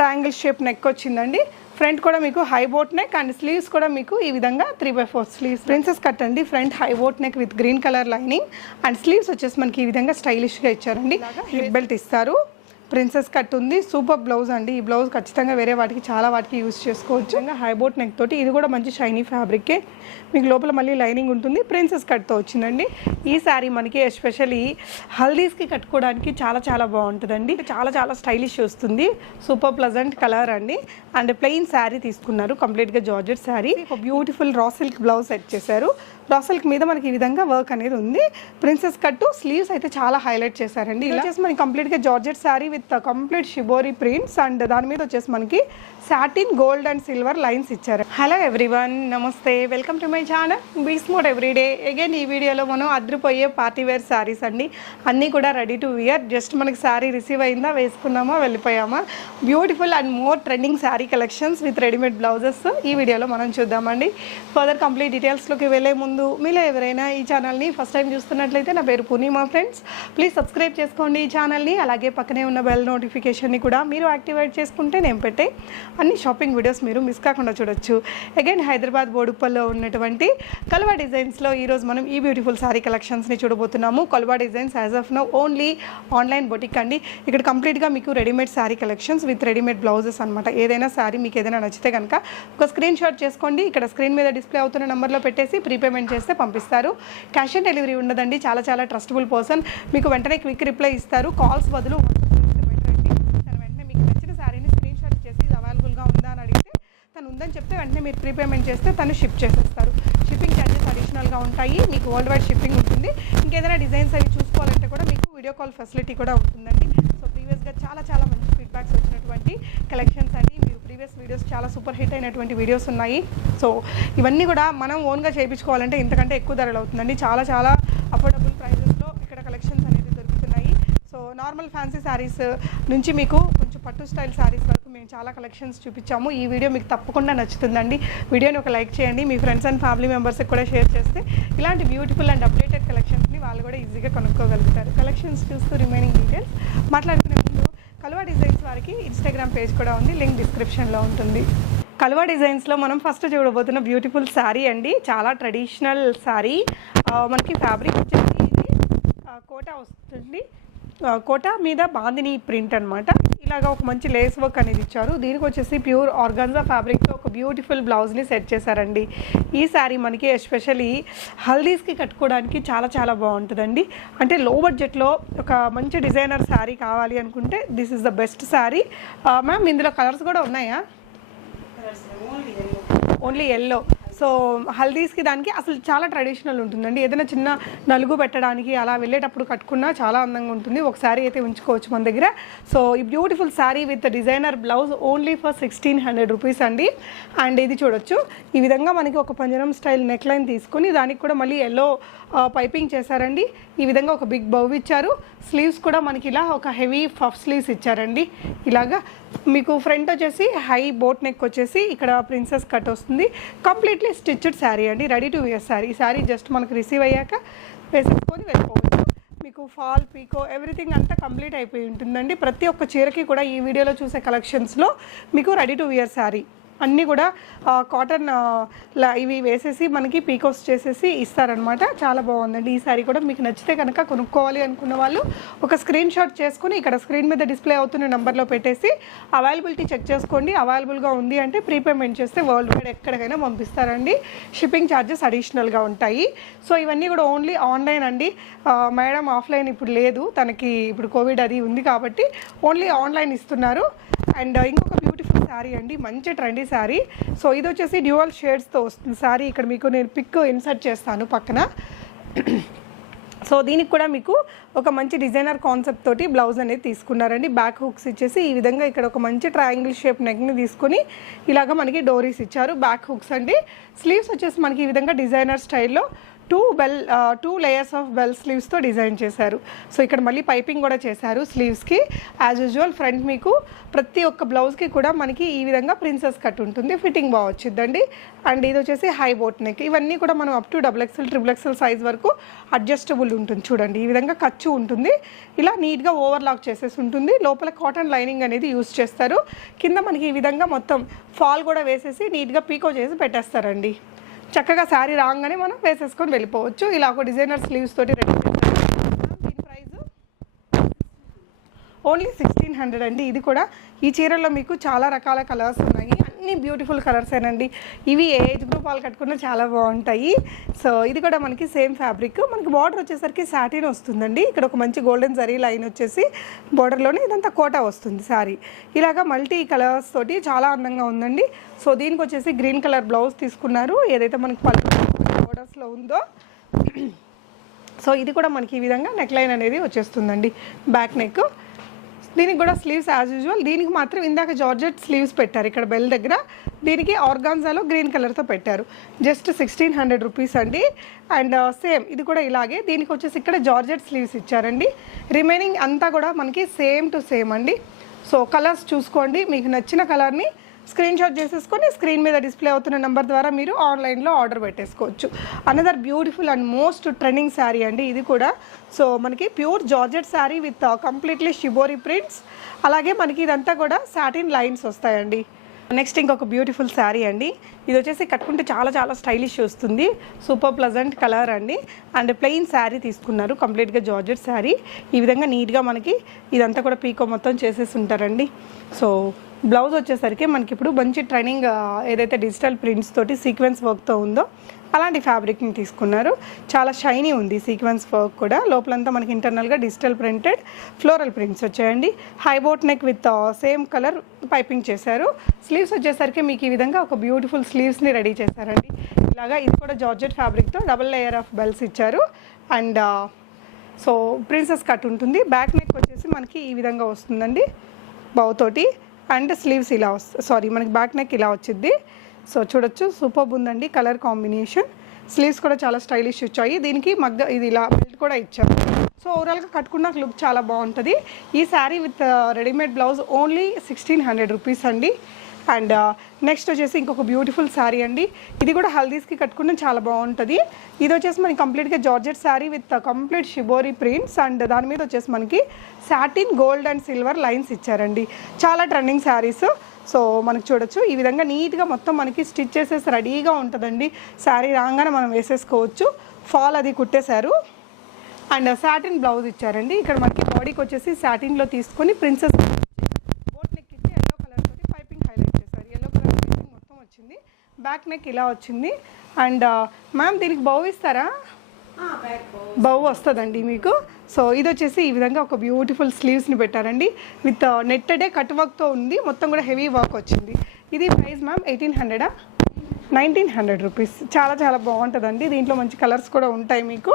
Triangle shape neck వచ్చిందండి. Front కూడా మీకు high boat neck and sleeves కూడా మీకు ఈ విధంగా 3/4 స్లీవ్స్ ప్రిన్సెస్ కట్ అండి. Front high boat neck with green colour lining and sleeves వచ్చేసి మనకి ఈ విధంగా స్టైలిష్గా ఇచ్చారండి. హిప్ బెల్ట్ ఇస్తారు. ప్రిన్సెస్ కట్ ఉంది. సూపర్ బ్లౌజ్ అండి. ఈ బ్లౌజ్ ఖచ్చితంగా వేరే వాటికి చాలా వాటికి యూజ్ చేసుకోవచ్చు. హై బోట్ నెక్ తోటి ఇది కూడా మంచి షైనీ ఫ్యాబ్రికే. మీకు లోపల మళ్ళీ లైనింగ్ ఉంటుంది. ప్రిన్సెస్ కట్తో వచ్చిందండి. ఈ శారీ మనకి ఎస్పెషల్లీ హల్దీస్కి కట్టుకోవడానికి చాలా చాలా బాగుంటుందండి. చాలా చాలా స్టైలిష్ వస్తుంది. సూపర్ ప్లజెంట్ కలర్ అండి. అండ్ ప్లెయిన్ శారీ తీసుకున్నారు. కంప్లీట్గా జార్జెట్ శారీ. ఒక beautiful raw silk blouse set చేశారు. రా సిల్క్ మీద మనకి ఈ విధంగా వర్క్ అనేది ఉంది. ప్రిన్సెస్ కట్టు స్లీవ్స్ అయితే చాలా హైలైట్ చేశారండి. ఇలా వచ్చేసి మనకి కంప్లీట్గా georgette sari with complete shibori prints and దాని మీద వచ్చేసి మనకి satin gold and silver lines ఇచ్చారు. హలో ఎవ్రీవన్, నమస్తే, వెల్కమ్ టు మై ఛానల్ బీస్ మోడ్ ఎవ్రీడే. అగైన్ ఈ వీడియోలో మనం అద్రిపోయే పార్టీ వేర్ శారీస్ అండి. అన్నీ కూడా రెడీ టు వియర్. జస్ట్ మనకి శారీ రిసీవ్ అయిందా, వేసుకున్నామా, వెళ్ళిపోయామా. Beautiful and more trending sari collections with readymade blouses ఈ వీడియోలో మనం చూద్దామండి. ఫర్దర్ కంప్లీట్ డీటెయిల్స్లోకి వెళ్ళే ముందు మీలో ఎవరైనా ఈ ఛానల్ని ఫస్ట్ టైం చూస్తున్నట్లయితే, నా పేరు పూర్ణిమ ఫ్రెండ్స్, ప్లీజ్ సబ్స్క్రైబ్ చేసుకోండి ఈ ఛానల్ని. అలాగే పక్కనే ఉన్న బెల్ నోటిఫికేషన్ని కూడా మీరు యాక్టివేట్ చేసుకుంటే నేను పెట్టే అన్ని షాపింగ్ వీడియోస్ మీరు మిస్ కాకుండా చూడొచ్చు. అగైన్ హైదరాబాద్ బోడుప్పల్లో ఉన్నటువంటి కల్వా డిజైన్స్లో ఈరోజు మనం ఈ బ్యూటిఫుల్ శారీ కలెక్షన్స్ని చూడబోతున్నాము. Kalva designs as of now only online boutique అండి. ఇక్కడ కంప్లీట్గా మీకు readymade sari collections with readymade blouses అనమాట. ఏదైనా శారీ మీకు ఏదైనా నచ్చితే కనుక ఒక స్క్రీన్ షాట్ చేసుకోండి. ఇక్కడ స్క్రీన్ మీద డిస్ప్లే అవుతున్న నెంబర్లో పెట్టేసి ప్రీపేమెంట్ చేస్తే పంపిస్తారు. క్యాష్ ఆన్ డెలివరీ ఉండదండి. చాలా చాలా ట్రస్టబుల్ పర్సన్. మీకు వెంటనే క్విక్ రిప్లై ఇస్తారు. కాల్స్ బదులు వెంటనే మీకు నచ్చిన శారీని స్క్రీన్ షాట్ చేసి ఇది అవైలబుల్గా ఉందా అని అడిగితే తను ఉందని చెప్తే వెంటనే మీరు ప్రీపేమెంట్ చేస్తే తను షిప్ చేసేస్తారు. షిప్పింగ్ ఛార్జెస్ అడిషనల్గా ఉంటాయి. మీకు వరల్డ్ వైడ్ షిప్పింగ్ ఉంటుంది. ఇంకేదైనా డిజైన్స్ అవి చూసుకోవాలంటే కూడా మీకు వీడియో కాల్ ఫెసిలిటీ కూడా ఉంటుందండి. సో ప్రీవియస్గా చాలా చాలా మంచి ఫీడ్బ్యాక్స్ వచ్చినటువంటి కలెక్షన్స్ అండి. మీరు ప్రీవియస్ వీడియోస్ చాలా సూపర్ హిట్ అయినటువంటి వీడియోస్ ఉన్నాయి. సో ఇవన్నీ కూడా మనం ఓన్గా చేయించుకోవాలంటే ఇంతకంటే ఎక్కువ ధరలు అవుతుందండి. చాలా చాలా అఫోర్డబుల్ ప్రైజెస్లో ఇక్కడ కలెక్షన్స్ అనేది దొరుకుతున్నాయి. సో నార్మల్ ఫ్యాన్సీ శారీస్ నుంచి మీకు కొంచెం పట్టు స్టైల్ శారీస్ వరకు మేము చాలా కలెక్షన్స్ చూపించాము. ఈ వీడియో మీకు తప్పకుండా నచ్చుతుందండి. వీడియోని ఒక లైక్ చేయండి. మీ ఫ్రెండ్స్ అండ్ ఫ్యామిలీ మెంబర్స్కి కూడా షేర్ చేస్తే ఇలాంటి బ్యూటిఫుల్ అండ్ అప్డేటెడ్ కలెక్షన్స్ని వాళ్ళు కూడా ఈజీగా కొనుక్కోగలుగుతారు. కలెక్షన్స్ చూస్తూ రిమైనింగ్ డీటెయిల్స్ మాట్లాడుకునే ముందు కల్వా డిజైన్స్ వారికి ఇన్స్టాగ్రామ్ పేజ్ కూడా ఉంది. లింక్ డిస్క్రిప్షన్లో ఉంటుంది. కల్వా డిజైన్స్లో మనం ఫస్ట్ చూడబోతున్న బ్యూటిఫుల్ శారీ అండి. చాలా ట్రెడిషనల్ శారీ. మనకి ఫ్యాబ్రిక్ వచ్చేసి ఇది కోటా వస్తుంది. కోటా మీద బాందిని ప్రింట్ అనమాట. ఇలాగా ఒక మంచి లేస్ వర్క్ అనేది ఇచ్చారు. దీనికి వచ్చేసి ప్యూర్ ఆర్గాన్జా ఫ్యాబ్రిక్తో ఒక బ్యూటిఫుల్ బ్లౌజ్ని సెట్ చేశారండి. ఈ శారీ మనకి ఎస్పెషల్లీ హల్దీస్కి కట్టుకోవడానికి చాలా చాలా బాగుంటుందండి. అంటే లో బడ్జెట్లో ఒక మంచి డిజైనర్ శారీ కావాలి అనుకుంటే this is the best sari. Ma'am ఇందులో కలర్స్ కూడా ఉన్నాయా? Only yellow. సో హల్దీస్కి దానికి అసలు చాలా ట్రెడిషనల్ ఉంటుందండి. ఏదైనా చిన్న నలుగు పెట్టడానికి అలా వెళ్ళేటప్పుడు కట్టుకున్నా చాలా అందంగా ఉంటుంది. ఒక శారీ అయితే ఉంచుకోవచ్చు మన దగ్గర. సో ఈ beautiful sari with designer blouse only for 1600 rupees అండి. అండ్ ఇది చూడొచ్చు. ఈ విధంగా మనకి ఒక పంజరం స్టైల్ నెక్ లైన్ తీసుకుని దానికి కూడా మళ్ళీ ఎల్లో పైపింగ్ చేశారండి. ఈ విధంగా ఒక బిగ్ బౌ ఇచ్చారు. స్లీవ్స్ కూడా మనకి ఇలా ఒక హెవీ పఫ్ స్లీవ్స్ ఇచ్చారండి. ఇలాగా మీకు ఫ్రంట్ వచ్చేసి హై బోట్ నెక్ వచ్చేసి ఇక్కడ ప్రిన్సెస్ కట్ వస్తుంది. కంప్లీట్లీ స్టిచ్డ్ శారీ అండి. Ready to wear sari. ఈ శారీ జస్ట్ మనకు రిసీవ్ అయ్యాక వేసేసుకొని వెళ్ళిపోవచ్చు. మీకు ఫాల్ పీకో ఎవ్రీథింగ్ అంతా కంప్లీట్ అయిపోయి ఉంటుందండి. ప్రతి ఒక్క చీరకి కూడా ఈ వీడియోలో చూసే కలెక్షన్స్లో మీకు రెడీ టు వేర్ శారీ అన్నీ కూడా కాటన్ ఇవి వేసేసి మనకి పీకోస్ చేసేసి ఇస్తారనమాట. చాలా బాగుందండి. ఈ శారీ కూడా మీకు నచ్చితే కనుక కొనుక్కోవాలి అనుకున్న వాళ్ళు ఒక స్క్రీన్ షాట్ చేసుకుని ఇక్కడ స్క్రీన్ మీద డిస్ప్లే అవుతున్న నెంబర్లో పెట్టేసి అవైలబిలిటీ చెక్ చేసుకోండి. అవైలబుల్గా ఉంది అంటే ప్రీపేమెంట్ చేస్తే వరల్డ్ వైడ్ ఎక్కడికైనా పంపిస్తారండి. షిప్పింగ్ ఛార్జెస్ అడిషనల్గా ఉంటాయి. సో ఇవన్నీ కూడా ఓన్లీ ఆన్లైన్ అండి. మేడం ఆఫ్లైన్ ఇప్పుడు లేదు, తనకి ఇప్పుడు కోవిడ్ అది ఉంది కాబట్టి ఓన్లీ ఆన్లైన్ ఇస్తున్నారు. అండ్ ఇంకొక బ్యూటిఫుల్ శారీ అండి. మంచి ట్రెండీ శారీ. సో ఇది వచ్చేసి డ్యూయల్ షేడ్స్తో వస్తుంది శారీ. ఇక్కడ మీకు నేను పిక్ ఇన్సర్ట్ చేస్తాను పక్కన. సో దీనికి కూడా మీకు ఒక మంచి డిజైనర్ కాన్సెప్ట్ తోటి బ్లౌజ్ అనేది తీసుకున్నారండి. బ్యాక్ హుక్స్ ఇచ్చేసి ఈ విధంగా ఇక్కడ ఒక మంచి ట్రయాంగిల్ షేప్ నెక్ని తీసుకొని ఇలాగ మనకి డోరీస్ ఇచ్చారు. బ్యాక్ హుక్స్ అండి. స్లీవ్స్ వచ్చేసి మనకి ఈ విధంగా డిజైనర్ స్టైల్లో టూ లేయర్స్ ఆఫ్ బెల్ స్లీవ్స్తో డిజైన్ చేశారు. సో ఇక్కడ మళ్ళీ పైపింగ్ కూడా చేశారు స్లీవ్స్కి. యాజ్ యూజువల్ ఫ్రంట్ మీకు ప్రతి ఒక్క బ్లౌజ్కి కూడా మనకి ఈ విధంగా ప్రిన్సెస్ కట్ ఉంటుంది, ఫిట్టింగ్ బాగా వచ్చిందండి. అండ్ ఇది వచ్చేసి హై బోట్ నెక్. ఇవన్నీ కూడా మనం up to XXL, XXL size వరకు అడ్జస్టబుల్ ఉంటుంది. చూడండి ఈ విధంగా ఖర్చు ఉంటుంది, ఇలా నీట్గా ఓవర్లాక్ చేసేసి ఉంటుంది. లోపల కాటన్ లైనింగ్ అనేది యూస్ చేస్తారు. కింద మనకి ఈ విధంగా మొత్తం ఫాల్ కూడా వేసేసి నీట్గా పీకో చేసి పెట్టేస్తారండి. చక్కగా శారీ రాగానే మనం వేసేసుకొని వెళ్ళిపోవచ్చు. ఇలా ఒక డిజైనర్ స్లీవ్స్ తోటి రెడీ చేస్తారు. దీని ప్రైస్ ఓన్లీ 1600 అండి. ఇది కూడా ఈ చీరల్లో మీకు చాలా రకాల కలర్స్ ఉన్నాయి, అన్ని బ్యూటిఫుల్ కలర్సేనండి. ఇవి ఏ ఏజ్ గ్రూప్ వాళ్ళు కట్టుకున్నా చాలా బాగుంటాయి. సో ఇది కూడా మనకి సేమ్ ఫ్యాబ్రిక్. మనకి బార్డర్ వచ్చేసరికి సాటిన్ వస్తుందండి. ఇక్కడ ఒక మంచి గోల్డెన్ జరీ లైన్ వచ్చేసి బార్డర్లోనే ఇదంతా కోటా వస్తుంది శారీ. ఇలాగా మల్టీ కలర్స్ తోటి చాలా అందంగా ఉందండి. సో దీనికి వచ్చేసి గ్రీన్ కలర్ బ్లౌజ్ తీసుకున్నారు, ఏదైతే మనకి బోర్డర్స్లో ఉందో. సో ఇది కూడా మనకి ఈ విధంగా నెక్ లైన్ అనేది వచ్చేస్తుందండి, బ్యాక్ నెక్. దీనికి కూడా స్లీవ్స్ యాజ్ యూజువల్. దీనికి మాత్రం ఇందాక జార్జెట్ స్లీవ్స్ పెట్టారు ఇక్కడ బెల్ దగ్గర, దీనికి ఆర్గాన్జాలో గ్రీన్ కలర్తో పెట్టారు. జస్ట్ 1600 రూపీస్ అండి. అండ్ సేమ్ ఇది కూడా ఇలాగే, దీనికి వచ్చేసి ఇక్కడ జార్జెట్ స్లీవ్స్ ఇచ్చారండి. రిమైనింగ్ అంతా కూడా మనకి సేమ్ టు సేమ్ అండి. సో కలర్స్ చూసుకోండి, మీకు నచ్చిన కలర్ని స్క్రీన్ షాట్ చేసేసుకొని స్క్రీన్ మీద డిస్ప్లే అవుతున్న నెంబర్ ద్వారా మీరు ఆన్లైన్లో ఆర్డర్ పెట్టేసుకోవచ్చు. Another beautiful and most trending sari అండి ఇది కూడా. సో మనకి pure georgette sari with completely shibori prints, అలాగే మనకి ఇదంతా కూడా సాటిన్ లైన్స్ వస్తాయండి. నెక్స్ట్ ఇంకొక బ్యూటిఫుల్ శారీ అండి. ఇది వచ్చేసి కట్టుకుంటే చాలా చాలా స్టైలిష్ వస్తుంది, సూపర్ ప్లజెంట్ కలర్ అండి. అండ్ ప్లెయిన్ శారీ తీసుకున్నారు, కంప్లీట్గా జార్జెట్ శారీ. ఈ విధంగా నీట్గా మనకి ఇదంతా కూడా పీకో మొత్తం చేసేసి ఉంటారండి. సో బ్లౌజ్ వచ్చేసరికి మనకి ఇప్పుడు మంచి ట్రైనింగ్ ఏదైతే డిజిటల్ ప్రింట్స్ తోటి సీక్వెన్స్ వర్క్తో ఉందో అలాంటి ఫ్యాబ్రిక్ని తీసుకున్నారు. చాలా షైనీ ఉంది సీక్వెన్స్ వర్క్ కూడా. లోపలంతా మనకి ఇంటర్నల్గా డిజిటల్ ప్రింటెడ్ ఫ్లోరల్ ప్రింట్స్ వచ్చాయండి. High boat neck with same colour piping చేశారు. స్లీవ్స్ వచ్చేసరికి మీకు ఈ విధంగా ఒక బ్యూటిఫుల్ స్లీవ్స్ని రెడీ చేశారండి. ఇలాగా ఇది కూడా జార్జెట్ ఫ్యాబ్రిక్తో డబుల్ లేయర్ ఆఫ్ బెల్స్ ఇచ్చారు. అండ్ సో ప్రిన్సెస్ కట్ ఉంటుంది. బ్యాక్ నెక్ వచ్చేసి మనకి ఈ విధంగా వస్తుందండి బౌతోటి. అండ్ స్లీవ్స్ ఇలా వస్తుంది, మనకి బ్యాక్ నెక్ ఇలా వచ్చింది. సో చూడొచ్చు, సూపర్ ఉందండి కలర్ కాంబినేషన్. స్లీవ్స్ కూడా చాలా స్టైలిష్ వచ్చాయి. దీనికి మగ్గ ఇది ఇలా బెల్ట్ కూడా ఇచ్చారు. సో ఓవరాల్గా కట్టుకున్న లుక్ చాలా బాగుంటుంది. ఈ sari with readymade blouse only 1600 rupees అండి. అండ్ నెక్స్ట్ వచ్చేసి ఇంకొక బ్యూటిఫుల్ శారీ అండి. ఇది కూడా హల్దీస్కి కట్టుకున్న చాలా బాగుంటుంది. ఇది వచ్చేసి మనకి కంప్లీట్గా georgette sari with complete shibori prints. And దాని మీద వచ్చేసి మనకి satin gold and silver lines ఇచ్చారండి. చాలా ట్రెండింగ్ శారీస్. సో మనకు చూడొచ్చు ఈ విధంగా నీట్గా మొత్తం మనకి స్టిచ్ చేసేసి రెడీగా ఉంటుందండి. శారీ రాగానే మనం వేసేసుకోవచ్చు. ఫాల్ అది కుట్టేశారు. అండ్ సాటిన్ బ్లౌజ్ ఇచ్చారండి. ఇక్కడ మనకి బాడీకి వచ్చేసి సాటిన్లో తీసుకొని ప్రిన్సెస్ బోట్ నెక్ ఇచ్చి ఎల్లో కలర్ తోటి పైపింగ్ హైలైట్ చేశారు. ఎల్లో కలర్ పైపింగ్ మొత్తం వచ్చింది. బ్యాక్ నెక్ ఇలా వచ్చింది. అండ్ మ్యామ్ దీనికి బౌ ఇస్తారా? బౌ వస్తుందండి మీకు. సో ఇది వచ్చేసి ఈ విధంగా ఒక బ్యూటిఫుల్ స్లీవ్స్ని పెట్టారండి. విత్ నెట్టెడే కట్ వర్క్తో ఉంది, మొత్తం కూడా హెవీ వర్క్ వచ్చింది. ఇది ప్రైస్ మ్యామ్ 1800 1900 రూపీస్. చాలా చాలా బాగుంటుందండి. దీంట్లో మంచి కలర్స్ కూడా ఉంటాయి మీకు.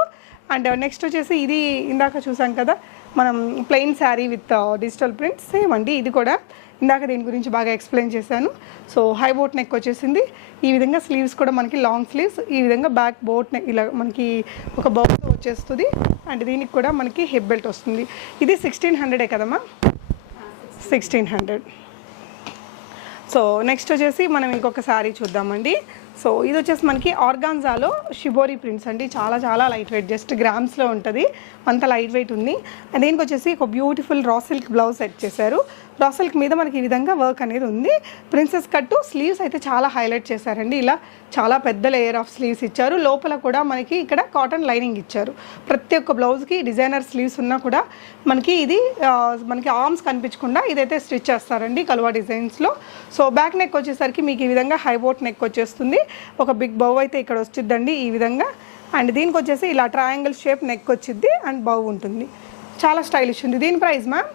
అండ్ నెక్స్ట్ వచ్చేసి ఇది ఇందాక చూసాం కదా మనం plain sari with digital print, same అండి ఇది కూడా. ఇందాక దీని గురించి బాగా ఎక్స్ప్లెయిన్ చేశాను. సో హై బోట్ నెక్ వచ్చేసింది. ఈ విధంగా స్లీవ్స్ కూడా మనకి లాంగ్ స్లీవ్స్, ఈ విధంగా బ్యాక్ బోట్ నెక్ ఇలా మనకి ఒక బౌతో వచ్చేస్తుంది. అండ్ దీనికి కూడా మనకి హిప్ బెల్ట్ వస్తుంది. ఇది 1600 కదమ్మా, 1600. సో నెక్స్ట్ వచ్చేసి మనం ఇంకొక శారీ చూద్దామండి. సో ఇది వచ్చేసి మనకి ఆర్గాన్జాలో షిబోరి ప్రింట్స్ అండి. చాలా చాలా లైట్ వెయిట్, జస్ట్ గ్రామ్స్లో ఉంటుంది, అంత లైట్ వెయిట్ ఉంది. అండ్ దీనికి వచ్చేసి ఒక beautiful raw silk blouse set చేశారు. రా సిల్క్ మీద మనకి ఈ విధంగా వర్క్ అనేది ఉంది. ప్రిన్సెస్ కట్టు స్లీవ్స్ అయితే చాలా హైలైట్ చేశారండి. ఇలా చాలా పెద్ద లేయర్ ఆఫ్ స్లీవ్స్ ఇచ్చారు. లోపల కూడా మనకి ఇక్కడ కాటన్ లైనింగ్ ఇచ్చారు. ప్రతి ఒక్క బ్లౌజ్కి డిజైనర్ స్లీవ్స్ ఉన్నా కూడా మనకి ఇది మనకి ఆర్మ్స్ కనిపించకుండా ఇదైతే స్టిచ్ చేస్తారండి కలువా డిజైన్స్లో. సో బ్యాక్ నెక్ వచ్చేసరికి మీకు ఈ విధంగా హైబోట్ నెక్ వచ్చేస్తుంది. ఒక బిగ్ బౌ అయితే ఇక్కడ వచ్చిద్దండి ఈ విధంగా. అండ్ దీనికి వచ్చేసి ఇలా ట్రయాంగిల్ షేప్ నెక్ వచ్చింది అండ్ బౌ ఉంటుంది. చాలా స్టైలిష్ ఉంది. దీని ప్రైస్ మ్యామ్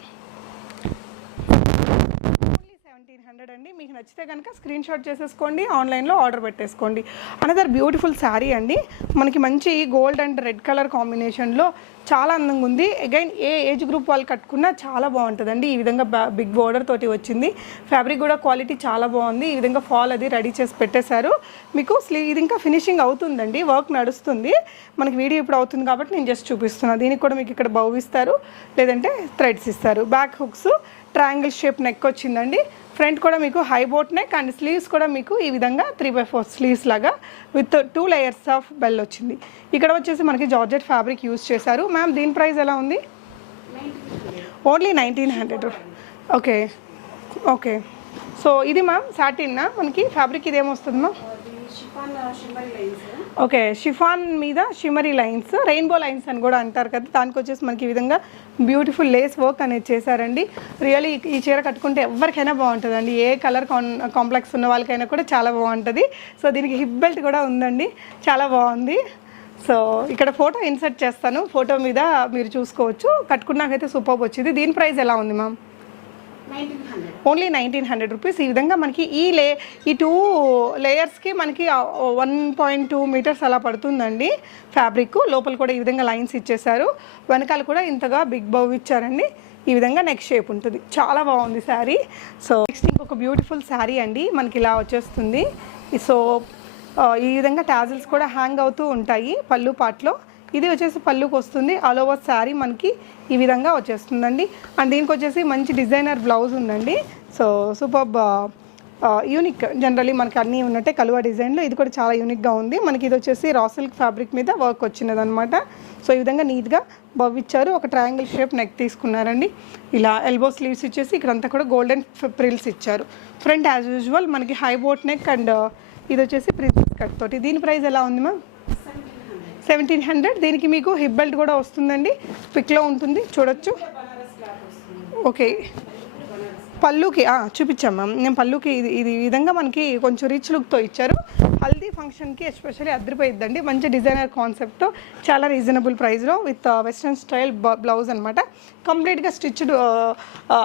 1700 అండి. మీకు నచ్చితే కనుక స్క్రీన్ షాట్ చేసేసుకోండి, ఆన్లైన్లో ఆర్డర్ పెట్టేసుకోండి. అనదర్ బ్యూటిఫుల్ శారీ అండి. మనకి మంచి గోల్డ్ అండ్ రెడ్ కలర్ కాంబినేషన్లో చాలా అందంగా ఉంది. అగైన్ ఏ ఏజ్ గ్రూప్ వాళ్ళు కట్టుకున్నా చాలా బాగుంటుందండి. ఈ విధంగా బిగ్ బోర్డర్ తోటి వచ్చింది. ఫ్యాబ్రిక్ కూడా క్వాలిటీ చాలా బాగుంది. ఈ విధంగా ఫాల్ అది రెడీ చేసి పెట్టేశారు మీకు. ఇది ఇంకా ఫినిషింగ్ అవుతుందండి, వర్క్ నడుస్తుంది. మనకి వీడియో ఇప్పుడు అవుతుంది కాబట్టి నేను జస్ట్ చూపిస్తున్నాను. దీనికి కూడా మీకు ఇక్కడ బౌ ఇస్తారు, లేదంటే థ్రెడ్స్ ఇస్తారు. Back hooks, triangle shape neck వచ్చిందండి. ఫ్రంట్ కూడా మీకు high boat neck and sleeves కూడా మీకు ఈ విధంగా 3/4 స్లీవ్స్ లాగా విత్ 2 లేయర్స్ ఆఫ్ బెల్ వచ్చింది. ఇక్కడ వచ్చేసి మనకి జార్జెట్ ఫ్యాబ్రిక్ యూజ్ చేశారు. మ్యామ్ దీని ప్రైస్ ఎలా ఉంది? ఓన్లీ 1900. Okay okay. సో ఇది మ్యామ్ సాటిన్నా మనకి ఫ్యాబ్రిక్ ఇదేమొస్తుంది మ్యామ్? ఓకే, షిఫాన్ మీద షిమరీ లైన్స్, రెయిన్బో లైన్స్ అని కూడా అంటారు కదా. దానికి వచ్చేసి మనకి ఈ విధంగా బ్యూటిఫుల్ లేస్ వర్క్ అనేది చేశారండి. రియల్లీ ఈ చీర కట్టుకుంటే ఎవరికైనా బాగుంటుందండి. ఏ కలర్ కాంప్లెక్స్ ఉన్న వాళ్ళకైనా కూడా చాలా బాగుంటుంది. సో దీనికి హిప్ బెల్ట్ కూడా ఉందండి, చాలా బాగుంది. సో ఇక్కడ ఫోటో ఇన్సర్ట్ చేస్తాను, ఫోటో మీద మీరు చూసుకోవచ్చు. కట్టుకున్నాకైతే సూపర్ వచ్చింది. దీని ప్రైస్ ఎలా ఉంది మ్యామ్? Only 1900 rupees. ఈ విధంగా మనకి ఈ 2 లేయర్స్కి మనకి 1.2 మీటర్స్ అలా పడుతుందండి ఫ్యాబ్రిక్. లోపల కూడా ఈ విధంగా లైన్స్ ఇచ్చేసారు. వెనకాల కూడా ఇంతగా బిగ్ బౌ ఇచ్చారండి. ఈ విధంగా నెక్ షేప్ ఉంటుంది. చాలా బాగుంది శారీ. సో నెక్స్ట్ ఇంకొక బ్యూటిఫుల్ శారీ అండి మనకి ఇలా వచ్చేస్తుంది. సో ఈ విధంగా టాజిల్స్ కూడా హ్యాంగ్ అవుతూ ఉంటాయి పళ్ళు పాటలో. ఇది వచ్చేసి పళ్ళుకి వస్తుంది. ఆల్ ఓవర్ శారీ మనకి ఈ విధంగా వచ్చేస్తుందండి. అండ్ దీనికి వచ్చేసి మంచి డిజైనర్ బ్లౌజ్ ఉందండి. So super unique. జనరల్లీ మనకి అన్నీ ఉన్నట్టే కలువ డిజైన్లో ఇది కూడా చాలా యూనిక్గా ఉంది. మనకి ఇది వచ్చేసి రా సిల్క్ ఫ్యాబ్రిక్ మీద వర్క్ వచ్చినదనమాట. సో ఈ విధంగా నీట్గా బవ్విచ్చారు. ఒక ట్రయాంగిల్ షేప్ నెక్ తీసుకున్నారండి. ఇలా ఎల్బో స్లీవ్స్ ఇచ్చేసి ఇక్కడంతా కూడా గోల్డెన్ ప్రిల్స్ ఇచ్చారు. ఫ్రంట్ యాజ్ యూజువల్ మనకి హై బోట్ నెక్ అండ్ ఇది వచ్చేసి ప్రిన్సెస్ కట్ తోటి. దీని ప్రైస్ ఎలా ఉంది మ్యామ్? 1700. దీనికి మీకు హిప్ బెల్ట్ కూడా వస్తుందండి, పిక్లో ఉంటుంది చూడొచ్చు. ఓకే, పళ్ళుకి చూపించాం మ్యామ్ నేను. పళ్ళుకి ఇది విధంగా మనకి కొంచెం రిచ్ లుక్తో ఇచ్చారు. హల్దీ ఫంక్షన్కి ఎస్పెషల్లీ అదిరిపోయిద్దండి. మంచి డిజైనర్ కాన్సెప్ట్తో చాలా రీజనబుల్ ప్రైస్లో విత్ వెస్ట్రన్ స్టైల్ బ్లౌజ్ అనమాట. కంప్లీట్గా స్టిచ్డ్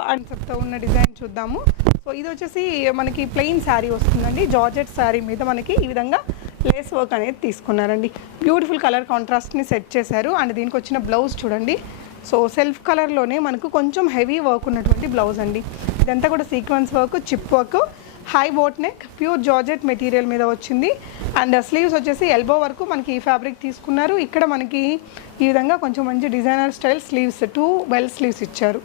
కాన్సెప్ట్తో ఉన్న డిజైన్ చూద్దాము. సో ఇది వచ్చేసి మనకి ప్లెయిన్ శారీ వస్తుందండి. జార్జెట్ శారీ మీద మనకి ఈ విధంగా లేస్ వర్క్ అనేది తీసుకున్నారండి. బ్యూటిఫుల్ కలర్ కాంట్రాస్ట్ని సెట్ చేశారు. అండ్ దీనికి వచ్చిన బ్లౌజ్ చూడండి. సో సెల్ఫ్ కలర్లోనే మనకు కొంచెం హెవీ వర్క్ ఉన్నటువంటి బ్లౌజ్ అండి. ఇదంతా కూడా sequence work, chip work, high boat neck, pure georgette material మీద వచ్చింది. అండ్ స్లీవ్స్ వచ్చేసి ఎల్బో వరకు మనకి ఈ ఫ్యాబ్రిక్ తీసుకున్నారు. ఇక్కడ మనకి ఈ విధంగా కొంచెం మంచి designer style sleeves, 2 bell sleeves ఇచ్చారు.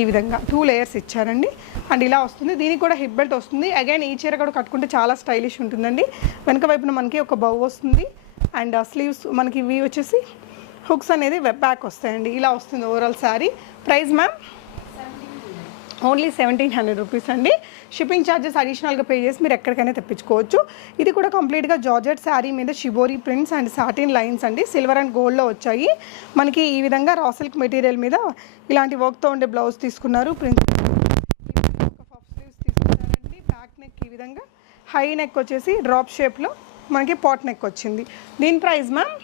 ఈ విధంగా 2 లేయర్స్ ఇచ్చారండి. అండ్ ఇలా వస్తుంది. దీనికి కూడా హిప్ బెల్ట్ వస్తుంది. అగైన్ ఈ చీర కూడా కట్టుకుంటే చాలా స్టైలిష్ ఉంటుందండి. వెనక వైపున మనకి ఒక బౌ వస్తుంది. అండ్ స్లీవ్స్ మనకి ఇవి వచ్చేసి హుక్స్ అనేది బ్యాక్ వస్తాయండి. ఇలా వస్తుంది overall sari. Price ma'am? Only 1700 rupees అండి. షిప్పింగ్ ఛార్జెస్ అడిషనల్గా పే చేసి మీరు ఎక్కడికైనా తెప్పించుకోవచ్చు. ఇది కూడా కంప్లీట్గా జార్జెట్ శారీ మీద shibori prints and satin lines అండి. సిల్వర్ అండ్ గోల్డ్లో వచ్చాయి. మనకి ఈ విధంగా రా సిల్క్ మెటీరియల్ మీద ఇలాంటి వర్క్తో ఉండే బ్లౌజ్ తీసుకున్నారు. ప్రింట్స్ ఒక పఫ్ స్లీవ్స్ తీసుకున్నారండి. బ్యాక్ నెక్ ఈ విధంగా, హై నెక్ వచ్చేసి డ్రాప్ షేప్లో మనకి పాట్ నెక్ వచ్చింది. దీని ప్రైస్ మ్యామ్?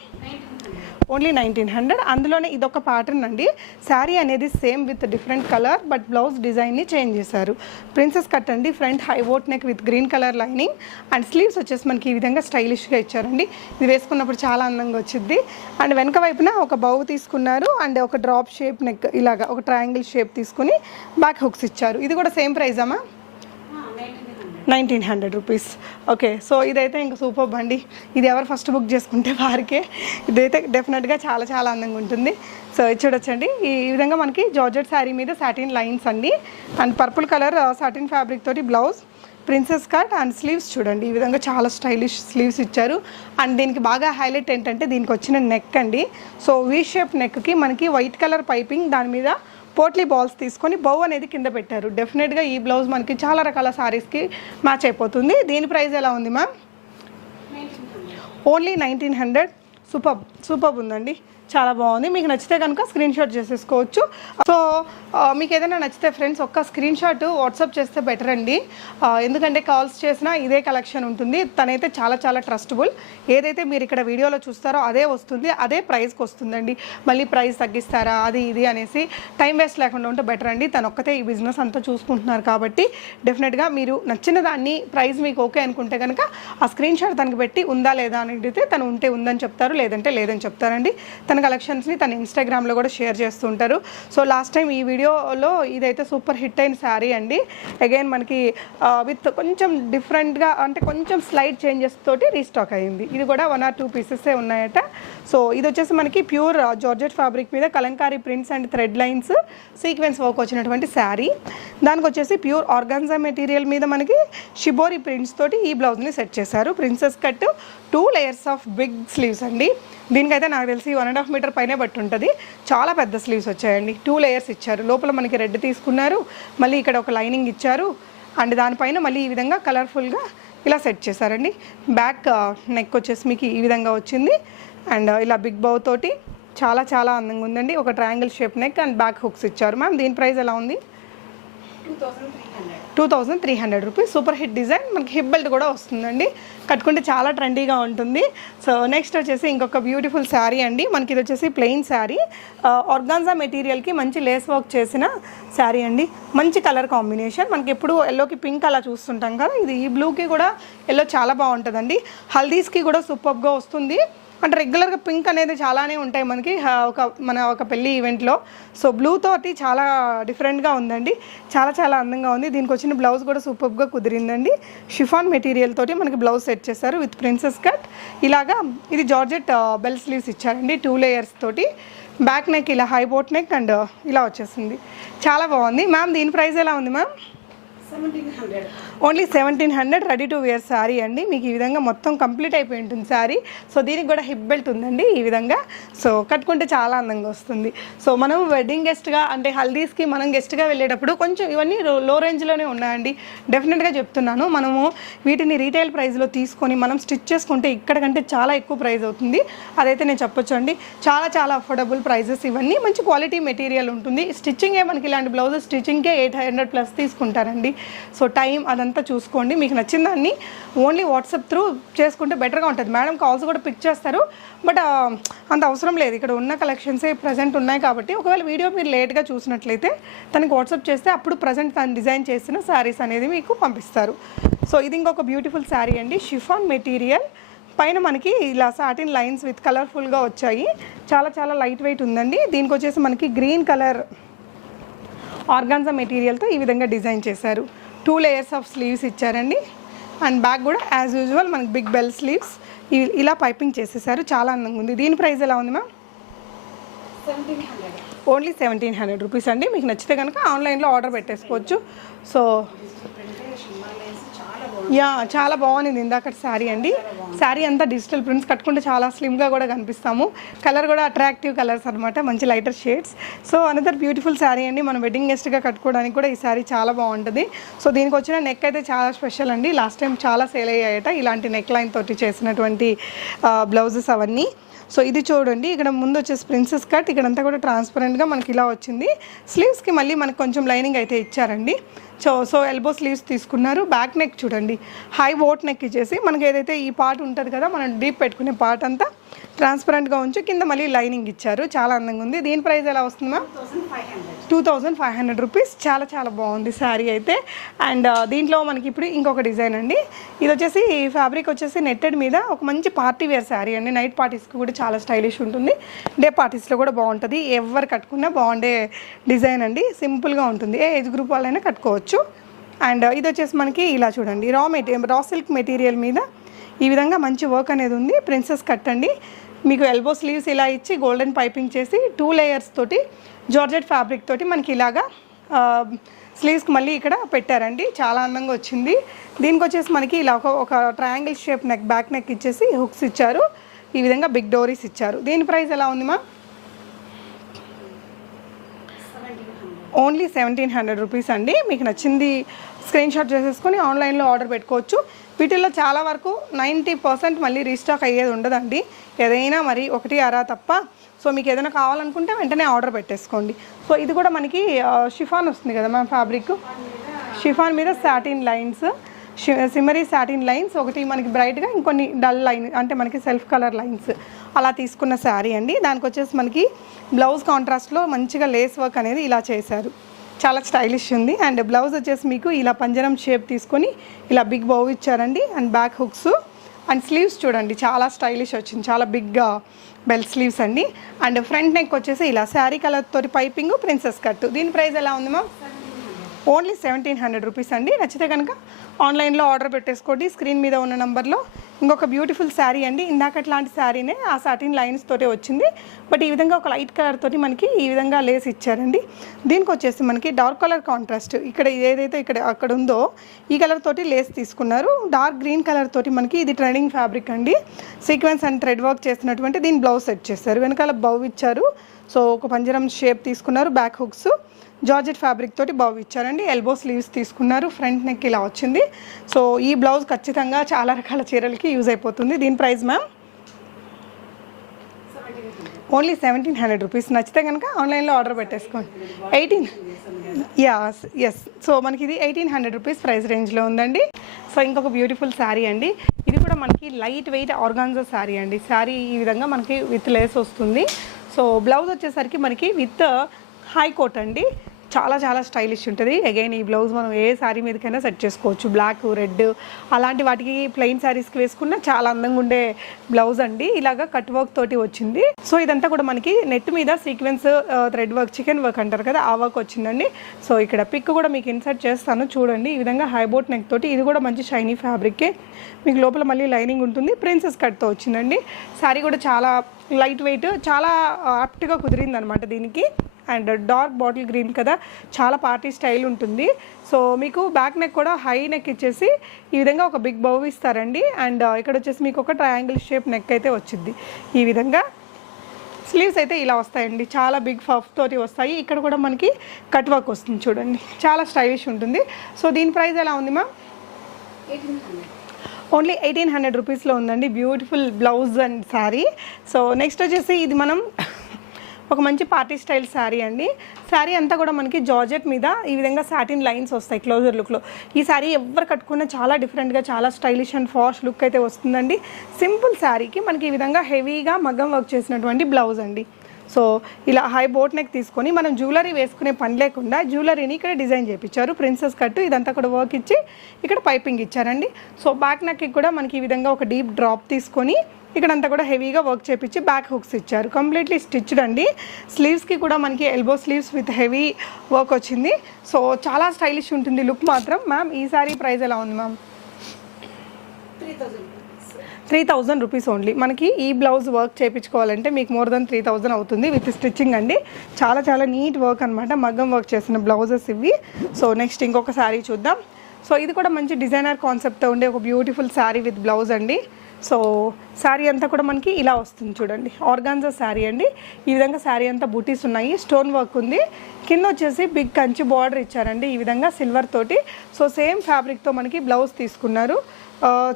ఓన్లీ 1900. అందులోనే ఇదొక ప్యాటర్న్ అండి. శారీ అనేది same with different colour, but blouse డిజైన్ని చేంజ్ చేశారు. ప్రిన్సెస్ కట్ అండి. Front high boat neck with green colour lining and sleeves వచ్చేసి మనకి ఈ విధంగా స్టైలిష్గా ఇచ్చారండి. ఇది వేసుకున్నప్పుడు చాలా అందంగా వచ్చింది. అండ్ వెనక వైపున ఒక బౌ తీసుకున్నారు. అండ్ ఒక డ్రాప్ షేప్ నెక్ ఇలాగా ఒక ట్రయాంగిల్ షేప్ తీసుకుని బ్యాక్ హుక్స్ ఇచ్చారు. ఇది కూడా సేమ్ ప్రైజామా? 1900 రూపీస్. ఓకే, సో ఇదైతే ఇంకా సూపర్ అండి. ఇది ఎవరు ఫస్ట్ బుక్ చేసుకుంటే వారికే. ఇదైతే డెఫినెట్గా చాలా చాలా అందంగా ఉంటుంది. సో ఇది చూడొచ్చండి. ఈ విధంగా మనకి జార్జెట్ శారీ మీద సాటిన్ లైన్స్ అండి. And purple colour satin fabric తోటి blouse, princess cut and sleeves చూడండి. ఈ విధంగా చాలా స్టైలిష్ స్లీవ్స్ ఇచ్చారు. అండ్ దీనికి బాగా హైలైట్ ఏంటంటే దీనికి వచ్చిన నెక్ అండి. సో వీ షేప్ నెక్కి మనకి వైట్ కలర్ పైపింగ్, దాని మీద పోట్లీ బాల్స్ తీసుకొని బౌ అనేది కింద పెట్టారు. డెఫినెట్గా ఈ బ్లౌజ్ మనకి చాలా రకాల శారీస్కి మ్యాచ్ అయిపోతుంది. దీని ప్రైస్ ఎలా ఉంది మ్యామ్? ఓన్లీ 1900. సూపర్ ఉందండి, చాలా బాగుంది. మీకు నచ్చితే కనుక స్క్రీన్ షాట్ చేసేసుకోవచ్చు. సో మీకు ఏదైనా నచ్చితే ఫ్రెండ్స్ ఒక్క స్క్రీన్ షాట్ వాట్సాప్ చేస్తే బెటర్ అండి. ఎందుకంటే కాల్స్ చేసినా ఇదే కలెక్షన్ ఉంటుంది. తనైతే చాలా చాలా ట్రస్టబుల్. ఏదైతే మీరు ఇక్కడ వీడియోలో చూస్తారో అదే వస్తుంది, అదే ప్రైస్కి వస్తుందండి. మళ్ళీ ప్రైస్ తగ్గిస్తారా అది ఇది అనేసి టైం వేస్ట్ లేకుండా ఉంటే బెటర్ అండి. తను ఒక్కతే ఈ బిజినెస్ అంతా చూసుకుంటున్నారు కాబట్టి డెఫినెట్గా మీరు నచ్చిన దాన్ని ప్రైస్ మీకు ఓకే అనుకుంటే కనుక ఆ స్క్రీన్ షాట్ తనకి పెట్టి ఉందా లేదా అని అడిగితే తను ఉంటే ఉందని చెప్తారు, లేదంటే లేదని చెప్తారండి. తన తన కలెక్షన్స్ని తన ఇన్స్టాగ్రామ్లో కూడా షేర్ చేస్తూ ఉంటారు. సో లాస్ట్ టైం ఈ వీడియోలో ఇదైతే సూపర్ హిట్ అయిన శారీ అండి. అగైన్ మనకి విత్ కొంచెం డిఫరెంట్గా అంటే కొంచెం స్లైడ్ చేంజెస్ తోటి రీస్టాక్ అయింది. ఇది కూడా 1 or 2 పీసెసే ఉన్నాయట. సో ఇది వచ్చేసి మనకి ప్యూర్ జార్జెట్ ఫ్యాబ్రిక్ మీద Kalamkari prints and thread lines sequence work వచ్చినటువంటి శారీ. దానికి వచ్చేసి ప్యూర్ ఆర్గాన్జా మెటీరియల్ మీద మనకి షిబోరి ప్రింట్స్ తోటి ఈ బ్లౌజ్ని సెట్ చేశారు. Princess cut 2 layers of big sleeves అండి. దీనికైతే నాకు తెలిసి 1.5 మీటర్ పైనే బట్టి ఉంటుంది. చాలా పెద్ద స్లీవ్స్ వచ్చాయండి. 2 layers ఇచ్చారు. లోపల మనకి రెడ్ తీసుకున్నారు, మళ్ళీ ఇక్కడ ఒక లైనింగ్ ఇచ్చారు అండ్ దానిపైన మళ్ళీ ఈ విధంగా కలర్ఫుల్గా ఇలా సెట్ చేశారండి. బ్యాక్ నెక్ వచ్చేసి మీకు ఈ విధంగా వచ్చింది అండ్ ఇలా బిగ్ బౌ తోటి చాలా చాలా అందంగా ఉందండి. ఒక triangle shape neck and back hooks ఇచ్చారు. మ్యామ్ దీని ప్రైస్ ఎలా ఉంది? 2300 రూపీస్. Super hit design. మనకి హిప్ బెల్ట్ కూడా వస్తుందండి. కట్టుకుంటే చాలా ట్రెండీగా ఉంటుంది. సో నెక్స్ట్ వచ్చేసి ఇంకొక బ్యూటిఫుల్ శారీ అండి. మనకి ఇది వచ్చేసి ప్లెయిన్ శారీ, ఆర్గాన్జా మెటీరియల్కి మంచి లేస్ వర్క్ చేసిన శారీ అండి. మంచి కలర్ కాంబినేషన్. మనకి ఎప్పుడు ఎల్లోకి పింక్ అలా చూస్తుంటాం కదా, ఇది ఈ బ్లూకి కూడా ఎల్లో చాలా బాగుంటుందండి. హల్దీస్కి కూడా సూపర్గా వస్తుంది. అంటే రెగ్యులర్గా పింక్ అనేది చాలానే ఉంటాయి మనకి ఒక పెళ్ళి ఈవెంట్లో. సో బ్లూ తోటి చాలా డిఫరెంట్గా ఉందండి. చాలా చాలా అందంగా ఉంది. దీనికి వచ్చిన బ్లౌజ్ కూడా సూపర్గా కుదిరిందండి. షిఫాన్ మెటీరియల్ తోటి మనకి బ్లౌజ్ సెట్ చేశారు విత్ ప్రిన్సెస్ కట్. ఇలాగా ఇది జార్జెట్ బెల్ స్లీవ్స్ ఇచ్చారండి 2 layers తోటి. బ్యాక్ నెక్ ఇలా హై బోట్ నెక్ అండ్ ఇలా వచ్చేసింది. చాలా బాగుంది. మ్యామ్ దీని ప్రైస్ ఎలా ఉంది ma'am? 1700. Only 1700 ready to wear sari అండి. మీకు ఈ విధంగా మొత్తం కంప్లీట్ అయిపోయి ఉంటుంది శారీ. సో దీనికి కూడా హిప్ బెల్ట్ ఉందండి ఈ విధంగా. సో కట్టుకుంటే చాలా అందంగా వస్తుంది. సో మనం వెడ్డింగ్ గెస్ట్గా అంటే హల్దీస్కి మనం గెస్ట్గా వెళ్ళేటప్పుడు కొంచెం ఇవన్నీ లో రేంజ్లోనే ఉన్నాయండి. డెఫినెట్గా చెప్తున్నాను. మనము వీటిని రీటైల్ ప్రైస్లో తీసుకొని మనం స్టిచ్ చేసుకుంటే ఇక్కడ కంటే చాలా ఎక్కువ ప్రైస్ అవుతుంది. అదైతే నేను చెప్పొచ్చు అండి. చాలా చాలా అఫోర్డబుల్ ప్రైజెస్ ఇవన్నీ. మంచి క్వాలిటీ మెటీరియల్ ఉంటుంది. స్టిచ్చింగే మనకి ఇలాంటి బ్లౌజెస్ స్టిచ్చింగ్కే 800+ తీసుకుంటారండి. సో టైం అదంతా చూసుకోండి. మీకు నచ్చిన దాన్ని ఓన్లీ వాట్సాప్ త్రూ చేసుకుంటే బెటర్గా ఉంటుంది. మేడం కాల్స్ కూడా పిక్ చేస్తారు, బట్ అంత అవసరం లేదు. ఇక్కడ ఉన్న కలెక్షన్సే ప్రజెంట్ ఉన్నాయి కాబట్టి ఒకవేళ వీడియో మీరు లేట్గా చూసినట్లయితే తనకి వాట్సాప్ చేస్తే అప్పుడు ప్రజెంట్ తను డిజైన్ చేసిన శారీస్ అనేది మీకు పంపిస్తారు. సో ఇది ఇంకొక బ్యూటిఫుల్ శారీ అండి. షిఫాన్ మెటీరియల్ పైన మనకి ఇలా సాటిన్ లైన్స్ విత్ కలర్ఫుల్గా వచ్చాయి. చాలా చాలా లైట్ వెయిట్ ఉందండి. దీనికి వచ్చేసి మనకి గ్రీన్ కలర్ ఆర్గాన్జా మెటీరియల్తో ఈ విధంగా డిజైన్ చేశారు. 2 layers ఆఫ్ స్లీవ్స్ ఇచ్చారండి అండ్ బ్యాక్ కూడా యాజ్ యూజువల్ మనకి బిగ్ బెల్ స్లీవ్స్ ఇలా పైపింగ్ చేసేసారు. చాలా అందంగా ఉంది. దీని ప్రైస్ ఎలా ఉంది మ్యామ్? 1700. ఓన్లీ 1700 రూపీస్ అండి. మీకు నచ్చితే కనుక ఆన్లైన్లో ఆర్డర్ పెట్టేసుకోవచ్చు. సో చాలా బాగుంది ఇందాక శారీ అండి. శారీ అంతా డిజిటల్ ప్రింట్స్. కట్టుకుంటే చాలా స్లిమ్గా కూడా కనిపిస్తాము. కలర్ కూడా అట్రాక్టివ్ కలర్స్ అనమాట, మంచి lighter shades. So another beautiful sari అండి. మనం వెడ్డింగ్ గెస్ట్గా కట్టుకోవడానికి కూడా ఈ శారీ చాలా బాగుంటుంది. సో దీనికి వచ్చిన నెక్ అయితే చాలా స్పెషల్ అండి. లాస్ట్ టైం చాలా సేల్ అయ్యాయట ఇలాంటి నెక్ లైన్ తోటి చేసినటువంటి బ్లౌజెస్ అవన్నీ. సో ఇది చూడండి, ఇక్కడ ముందు వచ్చేసి ప్రిన్సెస్ కట్, ఇక్కడంతా కూడా ట్రాన్స్పరెంట్గా మనకి ఇలా వచ్చింది. స్లీవ్స్కి మళ్ళీ మనకు కొంచెం లైనింగ్ అయితే ఇచ్చారండి. సో ఎల్బో స్లీవ్స్ తీసుకున్నారు. బ్యాక్ నెక్ చూడండి, హై బోట్ నెక్ ఇచ్చేసి మనకి ఏదైతే ఈ పార్ట్ ఉంటుంది కదా మనం డీప్ పెట్టుకునే పార్ట్ అంతా ట్రాన్స్పరెంట్గా ఉంచి కింద మళ్ళీ లైనింగ్ ఇచ్చారు. చాలా అందంగా ఉంది. దీని ప్రైస్ ఎలా వస్తుంది మ్యామ్? 2500 రూపీస్. చాలా చాలా బాగుంది శారీ అయితే. అండ్ దీంట్లో మనకి ఇప్పుడు ఇంకొక డిజైన్ అండి. ఇది వచ్చేసి ఫ్యాబ్రిక్ వచ్చేసి నెట్టెడ్ మీద ఒక మంచి పార్టీ వేర్ శారీ అండి. నైట్ పార్టీస్కి కూడా చాలా స్టైలిష్ ఉంటుంది. డే పార్టీస్లో కూడా బాగుంటుంది. ఎవరు కట్టుకున్నా బాగుండే డిజైన్ అండి. సింపుల్గా ఉంటుంది. ఏ ఏజ్ గ్రూప్ వాళ్ళైనా కట్టుకోవచ్చు. అండ్ ఇది వచ్చేసి మనకి ఇలా చూడండి, రా సిల్క్ మెటీరియల్ మీద ఈ విధంగా మంచి వర్క్ అనేది ఉంది. ప్రిన్సెస్ కట్ అండి. మీకు ఎల్బో స్లీవ్స్ ఇలా ఇచ్చి గోల్డెన్ పైపింగ్ చేసి 2 layers తోటి జార్జెట్ ఫ్యాబ్రిక్ తోటి మనకి ఇలాగా స్లీవ్స్కి మళ్ళీ ఇక్కడ పెట్టారండి. చాలా అందంగా వచ్చింది. దీనికి వచ్చేసి మనకి ఇలా ఒక triangle shape neck, back neck ఇచ్చేసి హుక్స్ ఇచ్చారు. ఈ విధంగా బిగ్ డోరీస్ ఇచ్చారు. దీని ప్రైస్ ఎలా ఉంది మా? ఓన్లీ 1700 రూపీస్ అండి. మీకు నచ్చింది స్క్రీన్ షాట్ చేసేసుకొని ఆన్లైన్లో ఆర్డర్ పెట్టుకోవచ్చు. వీటిల్లో చాలా వరకు 90% మళ్ళీ రీస్టాక్ అయ్యేది ఉండదండి. ఏదైనా మరి 1 తప్ప. సో మీకు ఏదైనా కావాలనుకుంటే వెంటనే ఆర్డర్ పెట్టేసుకోండి. సో ఇది కూడా మనకి షిఫాన్ వస్తుంది కదా మ్యామ్ ఫ్యాబ్రిక్. షిఫాన్ మీద సాటిన్ లైన్స్, సిమరీ సాటిన్ లైన్స్, ఒకటి మనకి బ్రైట్గా, ఇంకొన్ని డల్ లైన్ అంటే మనకి సెల్ఫ్ కలర్ లైన్స్ అలా తీసుకున్న శారీ అండి. దానికి వచ్చేసి మనకి బ్లౌజ్ కాంట్రాస్ట్లో మంచిగా లేస్ వర్క్ అనేది ఇలా చేశారు. చాలా స్టైలిష్ ఉంది. అండ్ బ్లౌజ్ వచ్చేసి మీకు ఇలా పంజరం షేప్ తీసుకొని ఇలా బిగ్ బౌ ఇచ్చారండి. And back hooks and sleeves చూడండి చాలా స్టైలిష్ వచ్చింది, చాలా బిగ్గా బెల్ స్లీవ్స్ అండి. అండ్ ఫ్రంట్ నెక్ వచ్చేసి ఇలా శారీ కలర్ తోటి పైపింగ్ ప్రిన్సెస్ కట్. దీని ప్రైస్ ఎలా ఉంది మ్యామ్? ఓన్లీ 1700 రూపీస్ అండి. నచ్చితే కనుక ఆన్లైన్లో ఆర్డర్ పెట్టేసుకోండి. స్క్రీన్ మీద ఉన్న నెంబర్లో. ఇంకొక బ్యూటిఫుల్ శారీ అండి, ఇందాకట్లాంటి శారీనే ఆ సాటిన్ లైన్స్ తోటే వచ్చింది, బట్ ఈ విధంగా ఒక లైట్ కలర్ తోటి మనకి ఈ విధంగా లేస్ ఇచ్చారండి. దీనికి వచ్చేసి మనకి డార్క్ కలర్ కాంట్రాస్ట్, ఇక్కడ ఏదైతే ఇక్కడ అక్కడ ఉందో ఈ కలర్ తోటి లేస్ తీసుకున్నారు. డార్క్ గ్రీన్ కలర్ తోటి మనకి ఇది ట్రెండింగ్ ఫ్యాబ్రిక్ అండి. సీక్వెన్స్ అండ్ థ్రెడ్ వర్క్ చేసినటువంటి దీని బ్లౌజ్ సెట్ చేస్తారు. వెనకాల బౌ ఇచ్చారు, సో ఒక పంజరం షేప్ తీసుకున్నారు. బ్యాక్ హుక్స్ జార్జెట్ ఫ్యాబ్రిక్ తోటి బౌ ఇచ్చారండి. ఎల్బో స్లీవ్స్ తీసుకున్నారు. ఫ్రంట్ నెక్ ఇలా వచ్చింది. సో ఈ బ్లౌజ్ ఖచ్చితంగా చాలా రకాల చీరలకి యూజ్ అయిపోతుంది. దీని ప్రైస్ మ్యామ్ ఓన్లీ 1700 రూపీస్. నచ్చితే కనుక ఆన్లైన్లో ఆర్డర్ పెట్టేసుకోండి. 18 ఎస్. సో మనకి ఇది 1800 రూపీస్ ప్రైస్ రేంజ్లో ఉందండి. సో ఇంకొక బ్యూటిఫుల్ శారీ అండి, ఇది కూడా మనకి లైట్ వెయిట్ ఆర్గాన్జా శారీ అండి. శారీ ఈ విధంగా మనకి విత్ లేస్ వస్తుంది. సో బ్లౌజ్ వచ్చేసరికి మనకి విత్ హై కోట్ అండి, చాలా చాలా స్టైలిష్ ఉంటుంది. అగైన్ ఈ బ్లౌజ్ మనం ఏ శారీ మీదకైనా సెట్ చేసుకోవచ్చు. బ్లాక్, రెడ్ అలాంటి వాటికి ప్లెయిన్ శారీస్కి వేసుకున్న చాలా అందంగా ఉండే బ్లౌజ్ అండి. ఇలాగా కట్ వర్క్ తోటి వచ్చింది. సో ఇదంతా కూడా మనకి నెట్ మీద sequence thread work, chicken work అంటారు కదా, ఆ వర్క్ వచ్చిందండి. సో ఇక్కడ పిక్ కూడా మీకు ఇన్సర్ట్ చేస్తాను చూడండి. ఈ విధంగా హైబోట్ నెక్ తోటి, ఇది కూడా మంచి షైనీ ఫ్యాబ్రిక్కే. మీకు లోపల మళ్ళీ లైనింగ్ ఉంటుంది. ప్రిన్సెస్ కట్తో వచ్చిందండి. శారీ కూడా చాలా లైట్ వెయిట్, చాలా యాప్ట్గా కుదిరింది అనమాట దీనికి. అండ్ డార్క్ బాటిల్ గ్రీన్ కదా, చాలా పార్టీ స్టైల్ ఉంటుంది. సో మీకు బ్యాక్ నెక్ కూడా హై నెక్ ఇచ్చేసి ఈ విధంగా ఒక బిగ్ బౌ ఇస్తారండి. అండ్ ఇక్కడ వచ్చేసి మీకు ఒక ట్రయాంగిల్ షేప్ నెక్ అయితే వచ్చింది. ఈ విధంగా స్లీవ్స్ అయితే ఇలా వస్తాయండి, చాలా బిగ్ పఫ్ తోటి వస్తాయి. ఇక్కడ కూడా మనకి కట్ వర్క్ వస్తుంది చూడండి, చాలా స్టైలిష్ ఉంటుంది. సో దీని ప్రైస్ ఎలా ఉంది మ్యామ్? 1800. ఓన్లీ 1800 రూపీస్లో ఉందండి. Beautiful blouse and sari. So next వచ్చేసి ఇది మనం ఒక మంచి పార్టీ స్టైల్ శారీ అండి. శారీ అంతా కూడా మనకి జార్జెట్ మీద ఈ విధంగా సాటిన్ లైన్స్ వస్తాయి క్లోజర్ లుక్లో. ఈ శారీ ఎవరు కట్టుకున్నా చాలా డిఫరెంట్గా, చాలా స్టైలిష్ అండ్ ఫాష్ లుక్ అయితే వస్తుందండి. సింపుల్ శారీకి మనకి ఈ విధంగా హెవీగా మగ్గం వర్క్ చేసినటువంటి బ్లౌజ్ అండి. సో ఇలా హై బోట్ నెక్ తీసుకొని మనం జ్యువెలరీ వేసుకునే పని లేకుండా జ్యువెలరీని ఇక్కడ డిజైన్ చేయించారు. ప్రిన్సెస్ కట్ ఇదంతా కూడా వర్క్ ఇచ్చి ఇక్కడ పైపింగ్ ఇచ్చారండి. సో బ్యాక్ నెక్కి కూడా మనకి ఈ విధంగా ఒక డీప్ డ్రాప్ తీసుకొని ఇక్కడంతా కూడా హెవీగా వర్క్ చేయించి బ్యాక్ హుక్స్ ఇచ్చారు. కంప్లీట్లీ స్టిచ్డ్ అండి. స్లీవ్స్కి కూడా మనకి elbow sleeves with heavy work వచ్చింది. సో చాలా స్టైలిష్ ఉంటుంది లుక్ మాత్రం. మ్యామ్ ఈ సారీ ప్రైస్ ఎలా ఉంది మ్యామ్? 3000 rupees only. మనకి ఈ బ్లౌజ్ వర్క్ చేయించుకోవాలంటే మీకు మోర్ దెన్ 3000 అవుతుంది విత్ స్టిచ్చింగ్ అండి. చాలా చాలా నీట్ వర్క్ అనమాట, మగ్గం వర్క్ చేసిన బ్లౌజెస్ ఇవి. సో నెక్స్ట్ ఇంకొక శారీ చూద్దాం. సో ఇది కూడా మంచి డిజైనర్ కాన్సెప్ట్తో ఉండే ఒక బ్యూటిఫుల్ శారీ విత్ బ్లౌజ్ అండి. సో శారీ అంతా కూడా మనకి ఇలా వస్తుంది చూడండి, ఆర్గాన్జా శారీ అండి. ఈ విధంగా శారీ అంతా బూటీస్ ఉన్నాయి, స్టోన్ వర్క్ ఉంది. కింద వచ్చేసి బిగ్ కంచి బార్డర్ ఇచ్చారండి ఈ విధంగా సిల్వర్ తోటి. సో సేమ్ ఫ్యాబ్రిక్తో మనకి బ్లౌజ్ తీసుకున్నారు.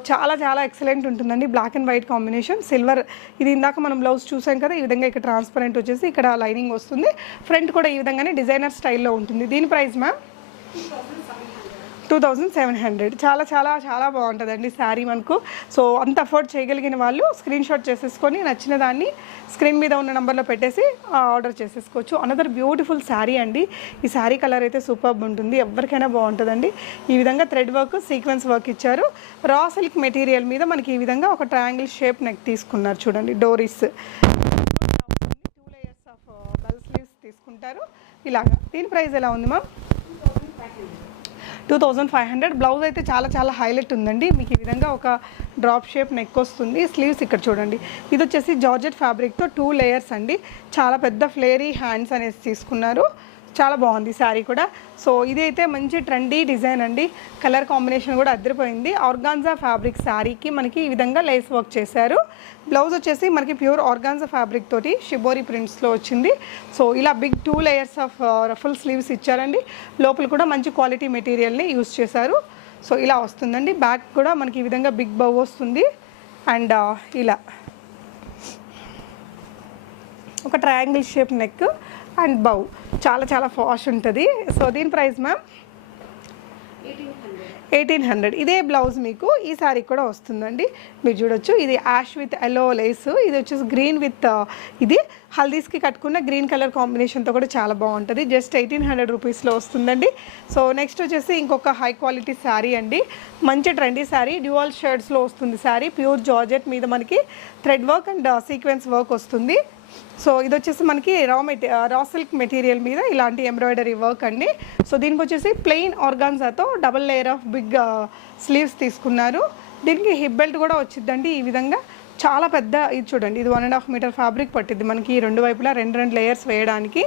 చాలా చాలా ఎక్సలెంట్ ఉంటుందండి. Black and white combination, silver. ఇది ఇందాక మనం బ్లౌజ్ చూసాం కదా, ఈ విధంగా ఇక్కడ ట్రాన్స్పరెంట్ వచ్చేసి ఇక్కడ లైనింగ్ వస్తుంది. ఫ్రంట్ కూడా ఈ విధంగానే డిజైనర్ స్టైల్లో ఉంటుంది. దీని ప్రైస్ మ్యామ్ 2700. చాలా చాలా చాలా బాగుంటుందండి శారీ మనకు. సో అంత అఫోర్డ్ చేయగలిగిన వాళ్ళు స్క్రీన్ షాట్ చేసేసుకొని నచ్చిన దాన్ని స్క్రీన్ మీద ఉన్న నెంబర్లో పెట్టేసి ఆర్డర్ చేసేసుకోవచ్చు. అనదర్ బ్యూటిఫుల్ శారీ అండి. ఈ శారీ కలర్ అయితే సూపర్బ్ ఉంటుంది, ఎవరికైనా బాగుంటుందండి. ఈ విధంగా థ్రెడ్ వర్క్, సీక్వెన్స్ వర్క్ ఇచ్చారు. రా సిల్క్ మెటీరియల్ మీద మనకి ఈ విధంగా ఒక ట్రయాంగిల్ షేప్ నెక్ తీసుకున్నారు చూడండి, డోరీస్. 2 లేయర్స్ ఆఫ్ బెల్ స్లీవ్స్ తీసుకుంటారు ఇలాగా. దీని ప్రైస్ ఎలా ఉంది మ్యామ్? 2500. బ్లౌజ్ అయితే చాలా చాలా హైలైట్ ఉందండి. మీకు ఈ విధంగా ఒక డ్రాప్ షేప్ నెక్ వస్తుంది. స్లీవ్స్ ఇక్కడ చూడండి, ఇది వచ్చేసి జార్జెట్ ఫ్యాబ్రిక్తో 2 లేయర్స్ అండి. చాలా పెద్ద ఫ్లేరీ హ్యాండ్స్ అనేసి తీసుకున్నారు. చాలా బాగుంది శారీ కూడా. సో ఇది అయితే మంచి ట్రెండీ డిజైన్ అండి. కలర్ కాంబినేషన్ కూడా అదిరిపోయింది. ఆర్గాన్జా ఫ్యాబ్రిక్ శారీకి మనకి ఈ విధంగా లేస్ వర్క్ చేశారు. బ్లౌజ్ వచ్చేసి మనకి ప్యూర్ ఆర్గాన్జా ఫ్యాబ్రిక్ తోటి షిబోరి ప్రింట్స్లో వచ్చింది. సో ఇలా big 2 layers of ruffle sleeves ఇచ్చారండి. లోపల కూడా మంచి క్వాలిటీ మెటీరియల్ని యూస్ చేశారు. సో ఇలా వస్తుందండి. బ్యాక్ కూడా మనకి ఈ విధంగా బిగ్ బౌ వస్తుంది. అండ్ ఇలా ఒక ట్రయాంగిల్ షేప్ నెక్ అండ్ బౌ, చాలా చాలా ఫాష్ ఉంటుంది. సో దీని ప్రైస్ మ్యామ్ 1800. ఇదే బ్లౌజ్ మీకు ఈ సారీ కూడా వస్తుందండి. మీరు చూడొచ్చు, ఇది యాష్ విత్ ఎల్లో లేస్, ఇది వచ్చేసి గ్రీన్ విత్ ఇది హల్దీస్కి కట్టుకున్న గ్రీన్ కలర్ కాంబినేషన్తో కూడా చాలా బాగుంటుంది. జస్ట్ 1800 రూపీస్లో వస్తుందండి. సో నెక్స్ట్ వచ్చేసి ఇంకొక హై క్వాలిటీ శారీ అండి, మంచి ట్రెండీ శారీ, డ్యూయల్ షేడ్స్లో వస్తుంది శారీ. ప్యూర్ జార్జెట్ మీద మనకి thread work and sequence work వస్తుంది. సో ఇది వచ్చేసి మనకి రా సిల్క్ మెటీరియల్ మీద ఇలాంటి ఎంబ్రాయిడరీ వర్క్ అండి. సో దీనికి వచ్చేసి ప్లెయిన్ ఆర్గాన్జాతో double layer of big sleeves తీసుకున్నారు. దీనికి హిప్ బెల్ట్ కూడా వచ్చిందండి. ఈ విధంగా చాలా పెద్ద, ఇది చూడండి, ఇది 1.5 మీటర్ ఫ్యాబ్రిక్ పట్టింది మనకి రెండు వైపులా రెండు లేయర్స్ వేయడానికి.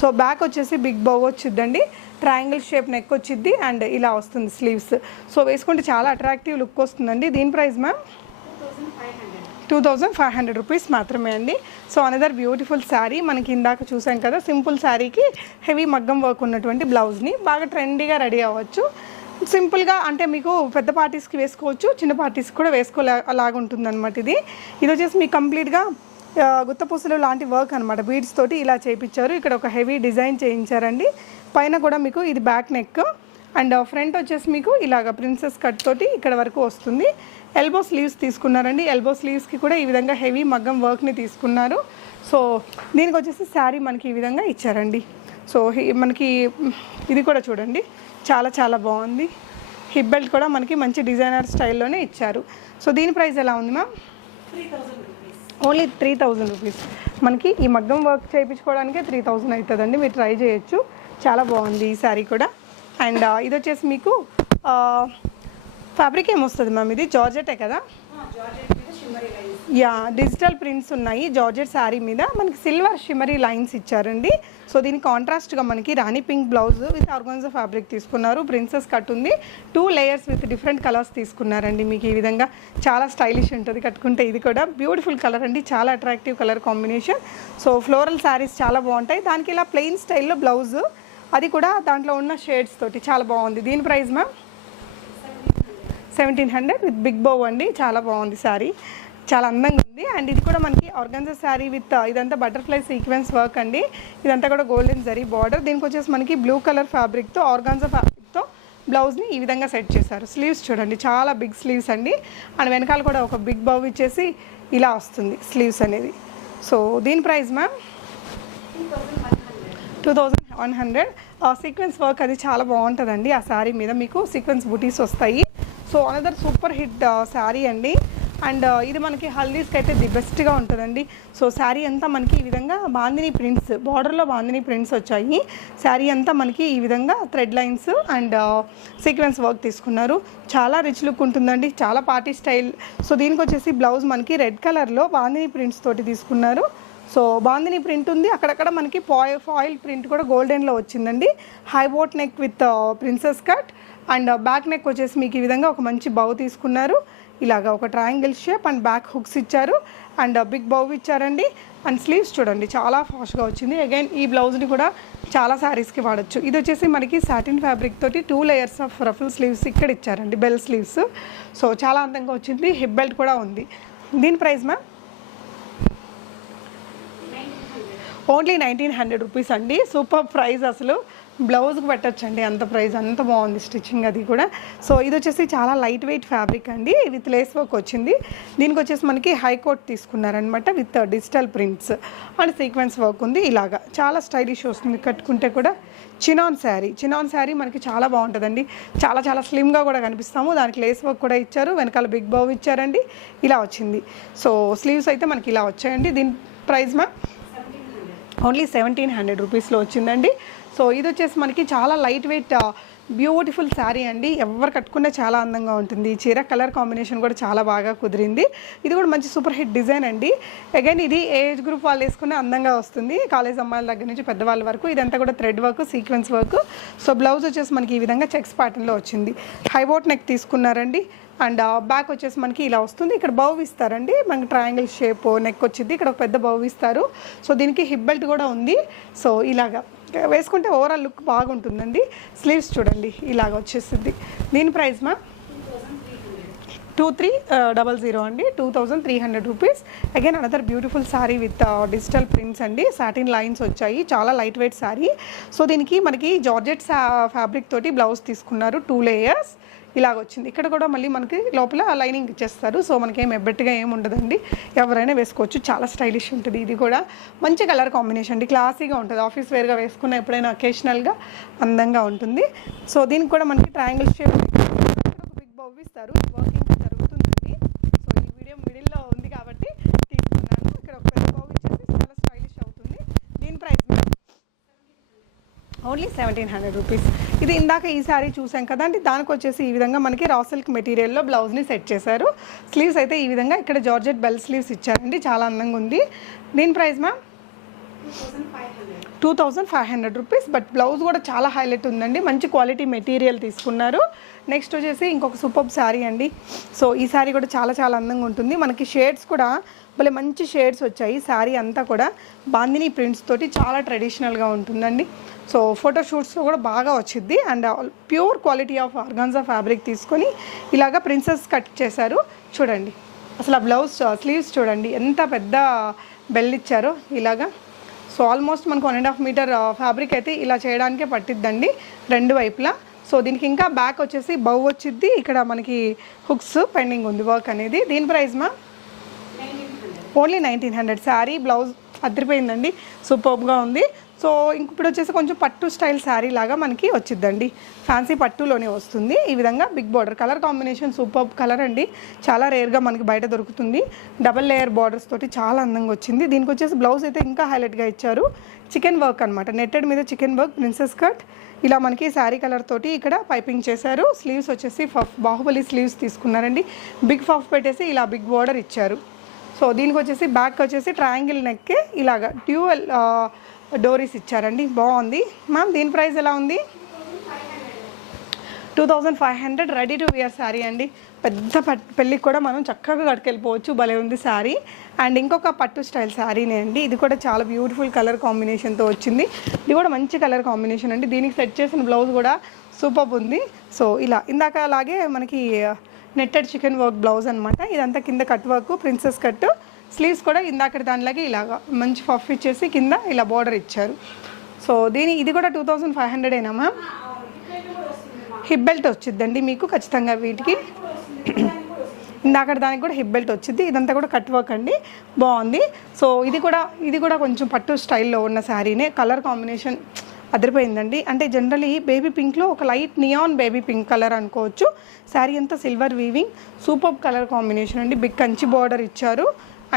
సో బ్యాక్ వచ్చేసి బిగ్ బౌ వచ్చిందండి, ట్రయాంగిల్ షేప్ నెక్ వచ్చింది అండ్ ఇలా వస్తుంది స్లీవ్స్. సో వేసుకుంటే చాలా అట్రాక్టివ్ లుక్ వస్తుందండి. దీని ప్రైస్ మ్యామ్ 2500 రూపీస్ మాత్రమే అండి. సో అనదర్ బ్యూటిఫుల్ శారీ, మనకి ఇందాక చూసాం కదా సింపుల్ శారీకి హెవీ మగ్గం వర్క్ ఉన్నటువంటి బ్లౌజ్ని బాగా ట్రెండీగా రెడీ అవ్వచ్చు. సింపుల్గా అంటే మీకు పెద్ద పార్టీస్కి వేసుకోవచ్చు, చిన్న పార్టీస్కి కూడా అలాగా ఉంటుంది అనమాట. ఇది వచ్చేసి మీకు కంప్లీట్గా గుత్తపూసలు లాంటి వర్క్ అనమాట, బీడ్స్ తోటి ఇలా చేయించారు. ఇక్కడ ఒక హెవీ డిజైన్ చేయించారండి. పైన కూడా మీకు ఇది బ్యాక్ నెక్ అండ్ ఫ్రంట్ వచ్చేసి మీకు ఇలాగ ప్రిన్సెస్ కట్ తోటి ఇక్కడ వరకు వస్తుంది. ఎల్బో స్లీవ్స్ తీసుకున్నారండి. ఎల్బో స్లీవ్స్కి కూడా ఈ విధంగా హెవీ మగ్గం వర్క్ని తీసుకున్నారు. సో దీనికి వచ్చేసి శారీ మనకి ఈ విధంగా ఇచ్చారండి. సో మనకి ఇది కూడా చూడండి, చాలా చాలా బాగుంది. హిప్ బెల్ట్ కూడా మనకి మంచి డిజైనర్ స్టైల్లోనే ఇచ్చారు. సో దీని ప్రైస్ ఎలా ఉంది మ్యామ్? 3000 rupees. Only 3000 rupees. మనకి ఈ మగ్గం వర్క్ చేయించుకోవడానికే 3000 అవుతుందండి. మీరు ట్రై చేయొచ్చు, చాలా బాగుంది ఈ శారీ కూడా. అండ్ ఇది వచ్చేసి మీకు ఫ్యాబ్రిక్ ఏమొస్తుంది మ్యామ్? ఇది జార్జెటే కదా? యా, డిజిటల్ ప్రింట్స్ ఉన్నాయి జార్జెట్ శారీ మీద. మనకి సిల్వర్ షిమరీ లైన్స్ ఇచ్చారండి. సో దీనికి కాంట్రాస్ట్గా మనకి rani pink blouse with organza fabric తీసుకున్నారు. ప్రిన్సెస్ కట్ ఉంది, 2 లేయర్స్ విత్ డిఫరెంట్ కలర్స్ తీసుకున్నారండి. మీకు ఈ విధంగా చాలా స్టైలిష్ ఉంటుంది కట్టుకుంటే. ఇది కూడా బ్యూటిఫుల్ కలర్ అండి, చాలా attractive colour combination. So floral saris చాలా బాగుంటాయి. దానికి ఇలా ప్లెయిన్ స్టైల్లో బ్లౌజ్, అది కూడా దాంట్లో ఉన్న షేడ్స్ తోటి చాలా బాగుంది. దీని ప్రైస్ మ్యామ్ 1700 విత్ బిగ్ బౌ అండి. చాలా బాగుంది శారీ, చాలా అందంగా ఉంది. అండ్ ఇది కూడా మనకి ఆర్గాన్జా శారీ విత్ ఇదంతా బటర్ఫ్లై సీక్వెన్స్ వర్క్ అండి. ఇదంతా కూడా గోల్డెన్ జరీ బార్డర్. దీనికి వచ్చేసి మనకి బ్లూ కలర్ ఫ్యాబ్రిక్తో ఆర్గాన్జా ఫ్యాబ్రిక్తో బ్లౌజ్ని ఈ విధంగా సెట్ చేశారు. స్లీవ్స్ చూడండి, చాలా బిగ్ స్లీవ్స్ అండి. అండ్ వెనకాల కూడా ఒక బిగ్ బౌ ఇచ్చేసి ఇలా వస్తుంది స్లీవ్స్ అనేది. సో దీని ప్రైస్ మ్యామ్ 2100. సీక్వెన్స్ వర్క్ అది చాలా బాగుంటుందండి. ఆ శారీ మీద మీకు సీక్వెన్స్ బుటీస్ వస్తాయి. So another super hit sari అండి. అండ్ ఇది మనకి హల్దీస్కి అయితే ది బెస్ట్గా ఉంటుందండి. సో శారీ అంతా మనకి ఈ విధంగా బాందిని ప్రింట్స్, బార్డర్లో బాందిని ప్రింట్స్ వచ్చాయి. శారీ అంతా మనకి ఈ విధంగా thread lines and sequence work తీసుకున్నారు. చాలా రిచ్ లుక్ ఉంటుందండి, చాలా పార్టీ స్టైల్. సో దీనికి వచ్చేసి బ్లౌజ్ మనకి రెడ్ కలర్లో బాందిని ప్రింట్స్ తోటి తీసుకున్నారు. సో బాందిని ప్రింట్ ఉంది, అక్కడక్కడ మనకి ఫాయిల్ ప్రింట్ కూడా గోల్డెన్లో వచ్చిందండి. High boat neck with princess cut and back neck వచ్చేసి మీకు ఈ విధంగా ఒక మంచి బౌ తీసుకున్నారు. ఇలాగా ఒక triangle shape and back hooks ఇచ్చారు అండ్ బిగ్ బౌ ఇచ్చారండి. అండ్ స్లీవ్స్ చూడండి, చాలా ఫాస్ట్గా వచ్చింది. అగైన్ ఈ బ్లౌజ్ని కూడా చాలా శారీస్కి వాడచ్చు. ఇది వచ్చేసి మనకి సాటిన్ ఫ్యాబ్రిక్ తోటి 2 లేయర్స్ ఆఫ్ రఫుల్ స్లీవ్స్ ఇక్కడ ఇచ్చారండి, బెల్ స్లీవ్స్. సో చాలా అందంగా వచ్చింది. హిప్ బెల్ట్ కూడా ఉంది. దీని ప్రైస్ మ్యామ్ ఓన్లీ 1900 రూపీస్ అండి. సూపర్ ప్రైస్, అసలు బ్లౌజ్కి పెట్టచ్చండి అంత ప్రైస్, అంత బాగుంది స్టిచ్చింగ్ అది కూడా. సో ఇది వచ్చేసి చాలా లైట్ వెయిట్ ఫ్యాబ్రిక్ అండి, విత్ లేస్ వర్క్ వచ్చింది. దీనికి వచ్చేసి మనకి హై కోట్ తీసుకున్నారనమాట with digital prints and sequence work ఉంది. ఇలాగా చాలా స్టైలిష్ వస్తుంది కట్టుకుంటే కూడా. చినాన్ శారీ మనకి చాలా బాగుంటుందండి, చాలా చాలా స్లిమ్గా కూడా కనిపిస్తాము. దానికి లేస్ వర్క్ కూడా ఇచ్చారు, వెనకాల బిగ్ బౌ ఇచ్చారండి, ఇలా వచ్చింది. సో స్లీవ్స్ అయితే మనకి ఇలా వచ్చాయండి. దీని ప్రైస్ మా ఓన్లీ 1700 రూపీస్లో వచ్చిందండి. సో ఇది వచ్చేసి మనకి చాలా లైట్ వెయిట్ బ్యూటిఫుల్ శారీ అండి. ఎవరు కట్టుకున్నా చాలా అందంగా ఉంటుంది. ఈ చీర కలర్ కాంబినేషన్ కూడా చాలా బాగా కుదిరింది. ఇది కూడా మంచి సూపర్ హిట్ డిజైన్ అండి. అగైన్ ఇది ఏజ్ గ్రూప్ వాళ్ళు వేసుకునే అందంగా వస్తుంది, కాలేజ్ అమ్మాయిల దగ్గర నుంచి పెద్దవాళ్ళ వరకు. ఇదంతా కూడా thread work, sequence work. So blouse వచ్చేసి మనకి ఈ విధంగా చెక్స్ ప్యాటర్న్లో వచ్చింది. హైబోట్ నెక్ తీసుకున్నారండి అండ్ బ్యాక్ వచ్చేసి మనకి ఇలా వస్తుంది. ఇక్కడ బౌ ఇస్తారండి, మనకి ట్రయాంగిల్ షేప్ నెక్ వచ్చింది, ఇక్కడ ఒక పెద్ద బౌ ఇస్తారు. సో దీనికి హిప్ బెల్ట్ కూడా ఉంది. సో ఇలాగా వేసుకుంటే ఓవరాల్ లుక్ బాగుంటుందండి. స్లీవ్స్ చూడండి ఇలాగ వచ్చేస్తుంది. దీని ప్రైస్ మా 2300 అండి, 2300 rupees. Again another beautiful sari with digital prints అండి, సాటిన్ లైన్స్ వచ్చాయి, చాలా లైట్ వెయిట్ శారీ. సో దీనికి మనకి జార్జెట్ ఫ్యాబ్రిక్ తోటి బ్లౌజ్ తీసుకున్నారు, 2 లేయర్స్ ఇలాగ వచ్చింది. ఇక్కడ కూడా మళ్ళీ మనకి లోపల లైనింగ్ ఇచ్చేస్తారు. సో మనకేం ఎబ్బెట్టుగా ఏమి ఉండదండి, ఎవరైనా వేసుకోవచ్చు, చాలా స్టైలిష్ ఉంటుంది. ఇది కూడా మంచి కలర్ కాంబినేషన్ అండి, క్లాసీగా ఉంటుంది, ఆఫీస్ వేర్గా వేసుకున్న ఎప్పుడైనా అకేషనల్గా అందంగా ఉంటుంది. సో దీనికి కూడా మనకి ట్రయాంగిల్ షేప్ బిగ్ బౌ ఇస్తారు, వర్కింగ్ జరుగుతుందండి. సో ఈ వీడియో మిడిల్లో ఉంది కాబట్టి తీసుకున్నాను. ఇక్కడ ఒక పెద్ద బౌ ఇచ్చేసి చాలా స్టైలిష్ అవుతుంది. దీని ప్రైస్ ఓన్లీ 1700 రూపీస్. ఇది ఇందాక ఈ శారీ చూసాం కదండి, దానికి వచ్చేసి ఈ విధంగా మనకి రా సిల్క్ మెటీరియల్లో బ్లౌజ్ని సెట్ చేశారు. స్లీవ్స్ అయితే ఈ విధంగా ఇక్కడ జార్జెట్ బెల్ స్లీవ్స్ ఇచ్చారండి, చాలా అందంగా ఉంది. దీని price ma'am 2500 rupees. But blouse కూడా చాలా హైలైట్ ఉందండి, మంచి క్వాలిటీ మెటీరియల్ తీసుకున్నారు. నెక్స్ట్ వచ్చేసి ఇంకొక సూపర్ శారీ అండి. సో ఈ శారీ కూడా చాలా చాలా అందంగా ఉంటుంది. మనకి షేడ్స్ కూడా భలే మంచి షేడ్స్ వచ్చాయి. శారీ అంతా కూడా బాందిని ప్రింట్స్ తోటి చాలా ట్రెడిషనల్గా ఉంటుందండి. సో ఫోటోషూట్స్లో కూడా బాగా వచ్చింది. And pure quality of organza fabric తీసుకొని ఇలాగ ప్రిన్సెస్ కట్ చేశారు. చూడండి అసలు ఆ బ్లౌజ్ స్లీవ్స్ చూడండి ఎంత పెద్ద బెల్ ఇచ్చారో ఇలాగా. సో ఆల్మోస్ట్ మనకు 1.5 మీటర్ ఫ్యాబ్రిక్ అయితే ఇలా చేయడానికే పట్టిద్దండి రెండు వైపులా. సో దీనికి ఇంకా బ్యాక్ వచ్చేసి బౌ వచ్చిద్ది, ఇక్కడ మనకి హుక్స్ పెండింగ్ ఉంది వర్క్ అనేది. దీని ప్రైస్ మా ఓన్లీ 1900. శారీ బ్లౌజ్ అదిరిపోయిందండి, సూపర్గా ఉంది. సో ఇప్పుడు వచ్చేసి కొంచెం పట్టు స్టైల్ శారీ లాగా మనకి వచ్చిద్దండి, ఫ్యాన్సీ పట్టులోనే వస్తుంది. ఈ విధంగా big border, colour combination super colour అండి, చాలా రేర్గా మనకి బయట దొరుకుతుంది. డబల్ లేయర్ బార్డర్స్ తోటి చాలా అందంగా వచ్చింది. దీనికి వచ్చేసి బ్లౌజ్ అయితే ఇంకా హైలైట్గా ఇచ్చారు, చికెన్ వర్క్ అనమాట, నెట్టెడ్ మీద చికెన్ వర్క్, ప్రిన్సెస్ కట్ ఇలా మనకి శారీ కలర్ తోటి ఇక్కడ పైపింగ్ చేశారు. స్లీవ్స్ వచ్చేసి బాహుబలి స్లీవ్స్ తీసుకున్నారండి, బిగ్ ఫఫ్ పెట్టేసి ఇలా బిగ్ బార్డర్ ఇచ్చారు. సో దీనికి వచ్చేసి బ్యాక్ వచ్చేసి ట్రయాంగిల్ నెక్ ఇలాగా డ్యూయల్ డోరీస్ ఇచ్చారండి, బాగుంది. మ్యామ్ దీని ప్రైస్ ఎలా ఉంది? 2500. రెడీ టు వియర్ శారీ అండి, పెద్ద పెళ్ళికి కూడా మనం చక్కగా కట్టుకెళ్ళిపోవచ్చు, భలే ఉంది శారీ. అండ్ ఇంకొక పట్టు స్టైల్ శారీనే అండి, ఇది కూడా చాలా బ్యూటిఫుల్ కలర్ కాంబినేషన్తో వచ్చింది. ఇది కూడా మంచి కలర్ కాంబినేషన్ అండి, దీనికి సెట్ చేసిన బ్లౌజ్ కూడా సూపర్ ఉంది. సో ఇలా ఇందాక అలాగే మనకి నెట్టెడ్ చికెన్ వర్క్ బ్లౌజ్ అనమాట, ఇదంతా కింద cut work, princess cut. Sleeves కూడా ఇందాక దానిలాగే ఇలాగా మంచి పఫ్ ఇచ్చేసి కింద ఇలా బార్డర్ ఇచ్చారు. సో ఇది కూడా 2500 ఏనా మ్యామ్? హిప్ బెల్ట్ వచ్చిద్దండి మీకు ఖచ్చితంగా వీటికి, ఇందాక దానికి కూడా హిప్ బెల్ట్ వచ్చింది. ఇదంతా కూడా కట్ వర్క్ అండి, బాగుంది. సో ఇది కూడా కొంచెం పట్టు స్టైల్లో ఉన్న శారీనే, కలర్ కాంబినేషన్ అదిరిపోయిందండి. అంటే జనరలీ బేబీ పింక్లో ఒక light neon baby pink colour అనుకోవచ్చు. శారీ అంతా silver weaving, super colour combination అండి, బిగ్ కంచి బార్డర్ ఇచ్చారు.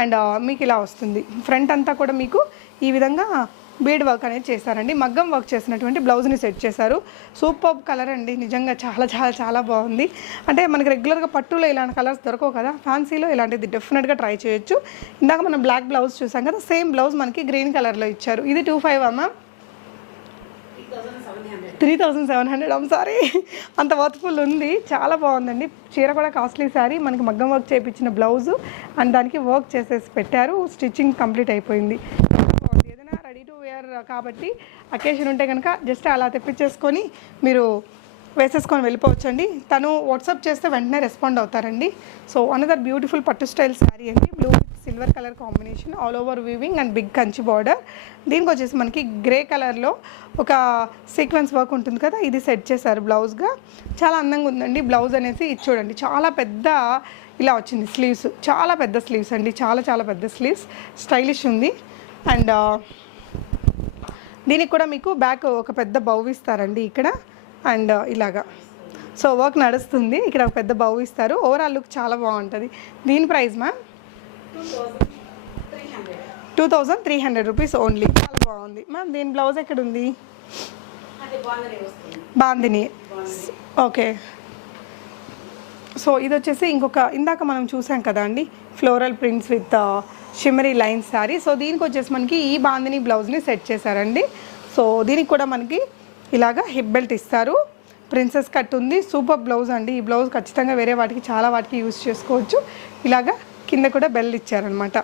అండ్ మీకు ఇలా వస్తుంది, ఫ్రంట్ అంతా కూడా మీకు ఈ విధంగా బీడ్ వర్క్ అనేది చేశారండి, మగ్గం వర్క్ చేసినటువంటి బ్లౌజ్ని సెట్ చేశారు. సూపర్ కలర్ అండి, నిజంగా చాలా చాలా చాలా బాగుంది. అంటే మనకి రెగ్యులర్గా పట్టులో ఇలాంటి కలర్స్ దొరకవు కదా, ఫ్యాన్సీలో ఇలాంటిది డెఫినెట్గా ట్రై చేయొచ్చు. ఇందాక మనం బ్లాక్ బ్లౌజ్ చూసాం కదా, సేమ్ బ్లౌజ్ మనకి గ్రీన్ కలర్లో ఇచ్చారు. ఇది 25 అమ్మా? 3700. ఐమ్ సారీ, అంత వర్త్ఫుల్ ఉంది, చాలా బాగుందండి. చీర కూడా కాస్ట్లీ శారీ, మనకి మగ్గం వర్క్ చేయించిన బ్లౌజు అండ్ దానికి వర్క్ చేసేసి పెట్టారు, స్టిచ్చింగ్ కంప్లీట్ అయిపోయింది. ఏదైనా రెడీ టు వేర్ కాబట్టి అకేషన్ ఉంటే కనుక జస్ట్ అలా తెప్పించేసుకొని మీరు వేసేసుకొని వెళ్ళిపోవచ్చండి. తను వాట్సాప్ చేస్తే వెంటనే రెస్పాండ్ అవుతారండి. సో అనదర్ బ్యూటిఫుల్ పట్టు స్టైల్ శారీ అండి, blue silver colour combination, all over weaving and big Kanchi border. దీనికి వచ్చేసి మనకి గ్రే కలర్లో ఒక సీక్వెన్స్ వర్క్ ఉంటుంది కదా, ఇది సెట్ చేశారు బ్లౌజ్గా, చాలా అందంగా ఉందండి. బ్లౌజ్ అనేసి ఇది చూడండి, చాలా పెద్ద ఇలా వచ్చింది స్లీవ్స్, చాలా పెద్ద స్లీవ్స్ అండి, చాలా చాలా పెద్ద స్లీవ్స్, స్టైలిష్ ఉంది. అండ్ దీనికి కూడా మీకు బ్యాక్ ఒక పెద్ద బౌ ఇస్తారండి ఇక్కడ, అండ్ ఇలాగా సో వర్క్ నడుస్తుంది, ఇక్కడ ఒక పెద్ద బౌ ఇస్తారు. ఓవరాల్ లుక్ చాలా బాగుంటుంది. దీని ప్రైస్ మ్యామ్ 2300 రూపీస్ ఓన్లీ, చాలా బాగుంది మ్యామ్. దీని బ్లౌజ్ ఎక్కడ ఉంది? బాందిని, ఓకే. సో ఇది వచ్చేసి ఇందాక మనం చూసాం కదా అండి, floral prints with shimmery lines sari. So దీనికి వచ్చేసి మనకి ఈ బాందిని బ్లౌజ్ని సెట్ చేశారండి. సో దీనికి కూడా మనకి ఇలాగా హిప్ బెల్ట్ ఇస్తారు, ప్రిన్సెస్ కట్ ఉంది, సూపర్ బ్లౌజ్ అండి. ఈ బ్లౌజ్ ఖచ్చితంగా వేరే వాటికి చాలా వాటికి యూజ్ చేసుకోవచ్చు. ఇలాగా కింద కూడా బెల్ ఇచ్చారనమాట.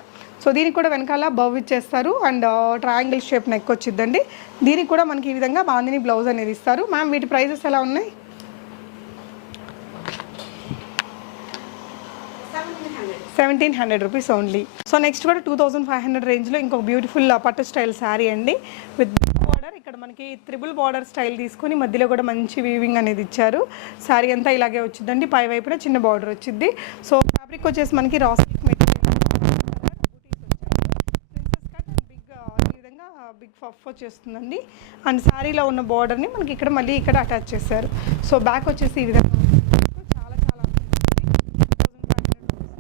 సో దీనికి కూడా వెనకాల బవ్ ఇచ్చేస్తారు అండ్ ట్రయాంగిల్ షేప్ నెక్ వచ్చిద్దండి. దీనికి కూడా మనకి ఈ విధంగా బాందిని బ్లౌజ్ అనేది ఇస్తారు. మ్యామ్ వీటి ప్రైజెస్ ఎలా ఉన్నాయి? 1700 రూపీస్ ఓన్లీ. సో నెక్స్ట్ కూడా 2500 రేంజ్లో ఇంకొక బ్యూటిఫుల్ పట్టు స్టైల్ శారీ అండి విత్ బార్డర్. ఇక్కడ మనకి త్రిబుల్ బార్డర్ స్టైల్ తీసుకొని మధ్యలో కూడా మంచి వీవింగ్ అనేది ఇచ్చారు. శారీ అంతా ఇలాగే వచ్చిందండి, పై వైపున చిన్న బార్డర్ వచ్చింది. సో ఫ్యాబ్రిక్ వచ్చేసి మనకి రాస్టిక్ మెటీరియల్, ఈ విధంగా బిగ్ ఫఫ్ వచ్చేస్తుందండి. అండ్ శారీలో ఉన్న బార్డర్ని మనకి ఇక్కడ మళ్ళీ ఇక్కడ అటాచ్ చేశారు. సో బ్యాక్ వచ్చేసి ఈ విధంగా చాలా చాలా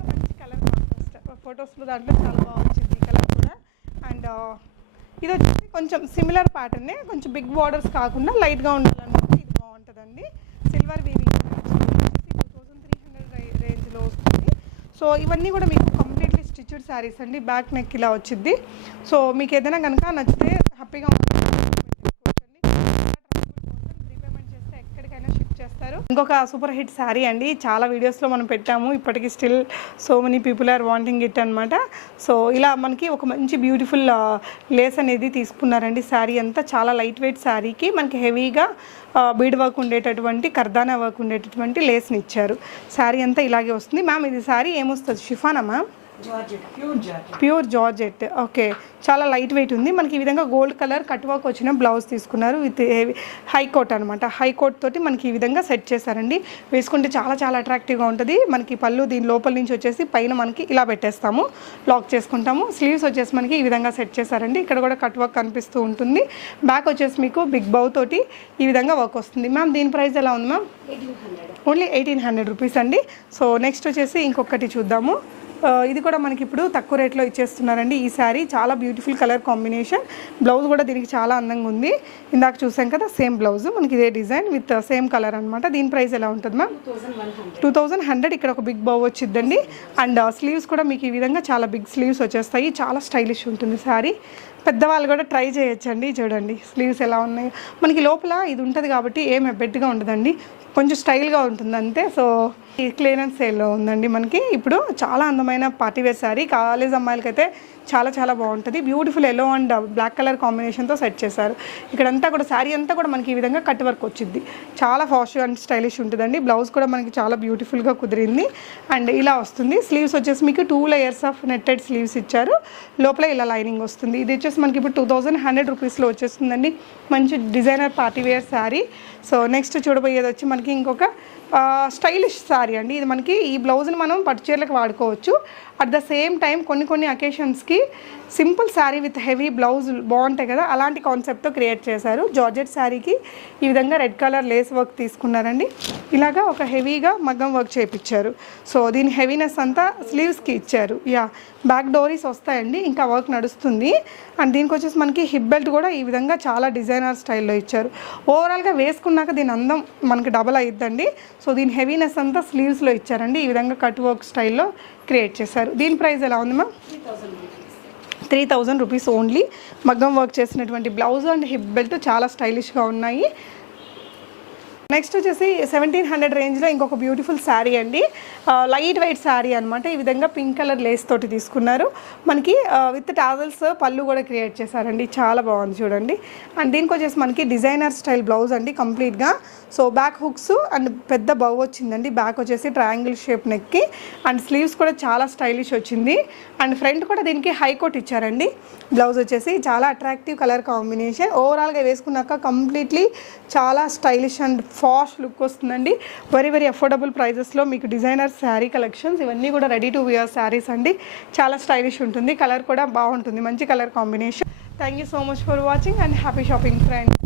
మంచి కలర్ కాంట్రాస్ట్ ఫొటోస్లో దాంట్లో చాలా బాగా వచ్చింది ఈ కలర్ కూడా. అండ్ ఇది వచ్చేసి కొంచెం సిమిలర్ ప్యాటర్నే, కొంచెం బిగ్ బార్డర్స్ కాకుండా లైట్గా ఉండాలన్నమాట. ఇది బాగుంటుందండి. సిల్వర్ వీవింగ్ 2300 రేంజ్లో వస్తుంది. సో ఇవన్నీ కూడా మీకు కంప్లీట్లీ స్టిచ్డ్ శారీస్ అండి. బ్యాక్ నెక్ ఇలా వచ్చింది. సో మీకు ఏదైనా కనుక నచ్చితే హ్యాపీగా చేస్తారు. ఇంకొక సూపర్ హిట్ శారీ అండి, చాలా వీడియోస్లో మనం పెట్టాము, ఇప్పటికీ still so many people are wanting it అనమాట. సో ఇలా మనకి ఒక మంచి బ్యూటిఫుల్ లేస్ అనేది తీసుకున్నారండి. శారీ అంతా చాలా లైట్ వెయిట్ శారీకి మనకి హెవీగా బీడ్ వర్క్ ఉండేటటువంటి కర్దానా వర్క్ ఉండేటటువంటి లేస్ని ఇచ్చారు. శారీ అంతా ఇలాగే వస్తుంది. మ్యామ్ ఇది శారీ ఏమొస్తుంది, షిఫానా మ్యామ్? Pure georgette. ఓకే, చాలా లైట్ వెయిట్ ఉంది. మనకి ఈ విధంగా గోల్డ్ కలర్ కట్ వర్క్ వచ్చిన బ్లౌజ్ తీసుకున్నారు విత్ హై కోట్ అనమాట. హై కోట్ తోటి మనకి ఈ విధంగా సెట్ చేశారండి. వేసుకుంటే చాలా చాలా అట్రాక్టివ్గా ఉంటుంది. మనకి పళ్ళు దీని లోపల నుంచి వచ్చేసి పైన మనకి ఇలా పెట్టేస్తాము, లాక్ చేసుకుంటాము. స్లీవ్స్ వచ్చేసి మనకి ఈ విధంగా సెట్ చేశారండి. ఇక్కడ కూడా కట్ వర్క్ కనిపిస్తూ ఉంటుంది. బ్యాక్ వచ్చేసి మీకు బిగ్ బౌ తోటి ఈ విధంగా వర్క్ వస్తుంది. మ్యామ్ దీని ప్రైస్ ఎలా ఉంది మ్యామ్? ఓన్లీ 1800 రూపీస్ అండి. సో నెక్స్ట్ వచ్చేసి ఇంకొకటి చూద్దాము. ఇది కూడా మనకి ఇప్పుడు తక్కువ రేట్లో ఇచ్చేస్తున్నారండి. ఈ శారీ చాలా బ్యూటిఫుల్ కలర్ కాంబినేషన్. బ్లౌజ్ కూడా దీనికి చాలా అందంగా ఉంది. ఇందాక చూసాం కదా సేమ్ బ్లౌజ్, మనకి ఇదే డిజైన్ విత్ సేమ్ కలర్ అనమాట. దీని ప్రైస్ ఎలా ఉంటుంది మ్యామ్? 2100. ఇక్కడ ఒక బిగ్ బౌ వచ్చిందండి. అండ్ స్లీవ్స్ కూడా మీకు ఈ విధంగా చాలా బిగ్ స్లీవ్స్ వచ్చేస్తాయి. చాలా స్టైలిష్ ఉంటుంది శారీ. పెద్దవాళ్ళు కూడా ట్రై చేయొచ్చండి. చూడండి స్లీవ్స్ ఎలా ఉన్నాయో. మనకి లోపల ఇది ఉంటుంది కాబట్టి ఏం ఎబ్బెట్టుగా ఉండదండి, కొంచెం స్టైల్గా ఉంటుంది అంతే. సో ఈ క్లియరెన్స్ సేల్లో ఉందండి మనకి ఇప్పుడు. చాలా అందమైన పార్టీవేర్ శారీ, కాలేజ్ అమ్మాయిలకైతే చాలా చాలా బాగుంటుంది. Beautiful yellow and black colour కాంబినేషన్తో సెట్ చేశారు. ఇక్కడంతా కూడా శారీ అంతా కూడా మనకి ఈ విధంగా కట్ వర్క్ వచ్చింది. చాలా ఫాస్ట్ అండ్ స్టైలిష్ ఉంటుందండి. బ్లౌజ్ కూడా మనకి చాలా బ్యూటిఫుల్గా కుదిరింది. అండ్ ఇలా వస్తుంది. స్లీవ్స్ వచ్చేసి మీకు 2 లేయర్స్ ఆఫ్ నెట్టెడ్ స్లీవ్స్ ఇచ్చారు. లోపల ఇలా లైనింగ్ వస్తుంది. ఇది వచ్చేసి మనకి ఇప్పుడు 2100 రూపీస్లో వచ్చేస్తుందండి. మంచి designer party wear sari. So next చూడబోయేది వచ్చి మనకి ఇంకొక స్టైలిష్ శారీ అండి. ఇది మనకి ఈ బ్లౌజ్ని మనం పట్టు చీరలకు వాడుకోవచ్చు. అట్ ద సేమ్ టైం కొన్ని అకేషన్స్కి simple sari with heavy blouse బాగుంటాయి కదా, అలాంటి కాన్సెప్ట్తో క్రియేట్ చేశారు. జార్జెట్ శారీకి ఈ విధంగా రెడ్ కలర్ లేస్ వర్క్ తీసుకున్నారండి. ఇలాగా ఒక హెవీగా మగ్గం వర్క్ చేయించారు. సో దీని హెవీనెస్ అంతా స్లీవ్స్కి ఇచ్చారు. యా, బ్యాక్ డోరీస్ వస్తాయండి, ఇంకా వర్క్ నడుస్తుంది. అండ్ దీనికి వచ్చేసి మనకి హిప్ బెల్ట్ కూడా ఈ విధంగా చాలా డిజైనర్ స్టైల్లో ఇచ్చారు. ఓవరాల్గా వేసుకున్నాక దీని అందం మనకి డబల్ అయిద్దండి. సో దీని హెవీనెస్ అంతా స్లీవ్స్లో ఇచ్చారండి. ఈ విధంగా కట్ వర్క్ స్టైల్లో క్రియేట్ చేశారు. దీని ప్రైస్ ఎలా ఉంది మ్యామ్? 3000 rupees only. మగ్గం వర్క్ చేసినటువంటి బ్లౌజ్ అండ్ హిప్ బెల్ట్ చాలా స్టైలిష్గా ఉన్నాయి. నెక్స్ట్ వచ్చేసి 1700 రేంజ్లో ఇంకొక బ్యూటిఫుల్ శారీ అండి. లైట్ వెయిట్ శారీ అనమాట. ఈ విధంగా పింక్ కలర్ లేస్ తోటి తీసుకున్నారు. మనకి విత్ టాజల్స్ పళ్ళు కూడా క్రియేట్ చేశారండి. చాలా బాగుంది చూడండి. అండ్ దీనికి వచ్చేసి మనకి డిజైనర్ స్టైల్ బ్లౌజ్ అండి కంప్లీట్గా. సో బ్యాక్ హుక్స్ అండ్ పెద్ద బౌ వచ్చిందండి. బ్యాక్ వచ్చేసి ట్రయాంగిల్ షేప్ నెక్కి. అండ్ స్లీవ్స్ కూడా చాలా స్టైలిష్ వచ్చింది. అండ్ ఫ్రంట్ కూడా దీనికి హై కోట్ ఇచ్చారండి. బ్లౌజ్ వచ్చేసి చాలా అట్రాక్టివ్ కలర్ కాంబినేషన్. ఓవరాల్గా వేసుకున్నాక కంప్లీట్లీ చాలా స్టైలిష్ అండ్ ఫాస్ట్ లుక్ వస్తుందండి. వెరీ అఫోర్డబుల్ ప్రైజెస్లో మీకు డిజైనర్ శారీ కలెక్షన్స్ ఇవన్నీ కూడా రెడీ టు వియర్ శారీస్ అండి. చాలా స్టైలిష్ ఉంటుంది. కలర్ కూడా బాగుంటుంది, మంచి colour combination. Thank you so much for watching and happy shopping friends.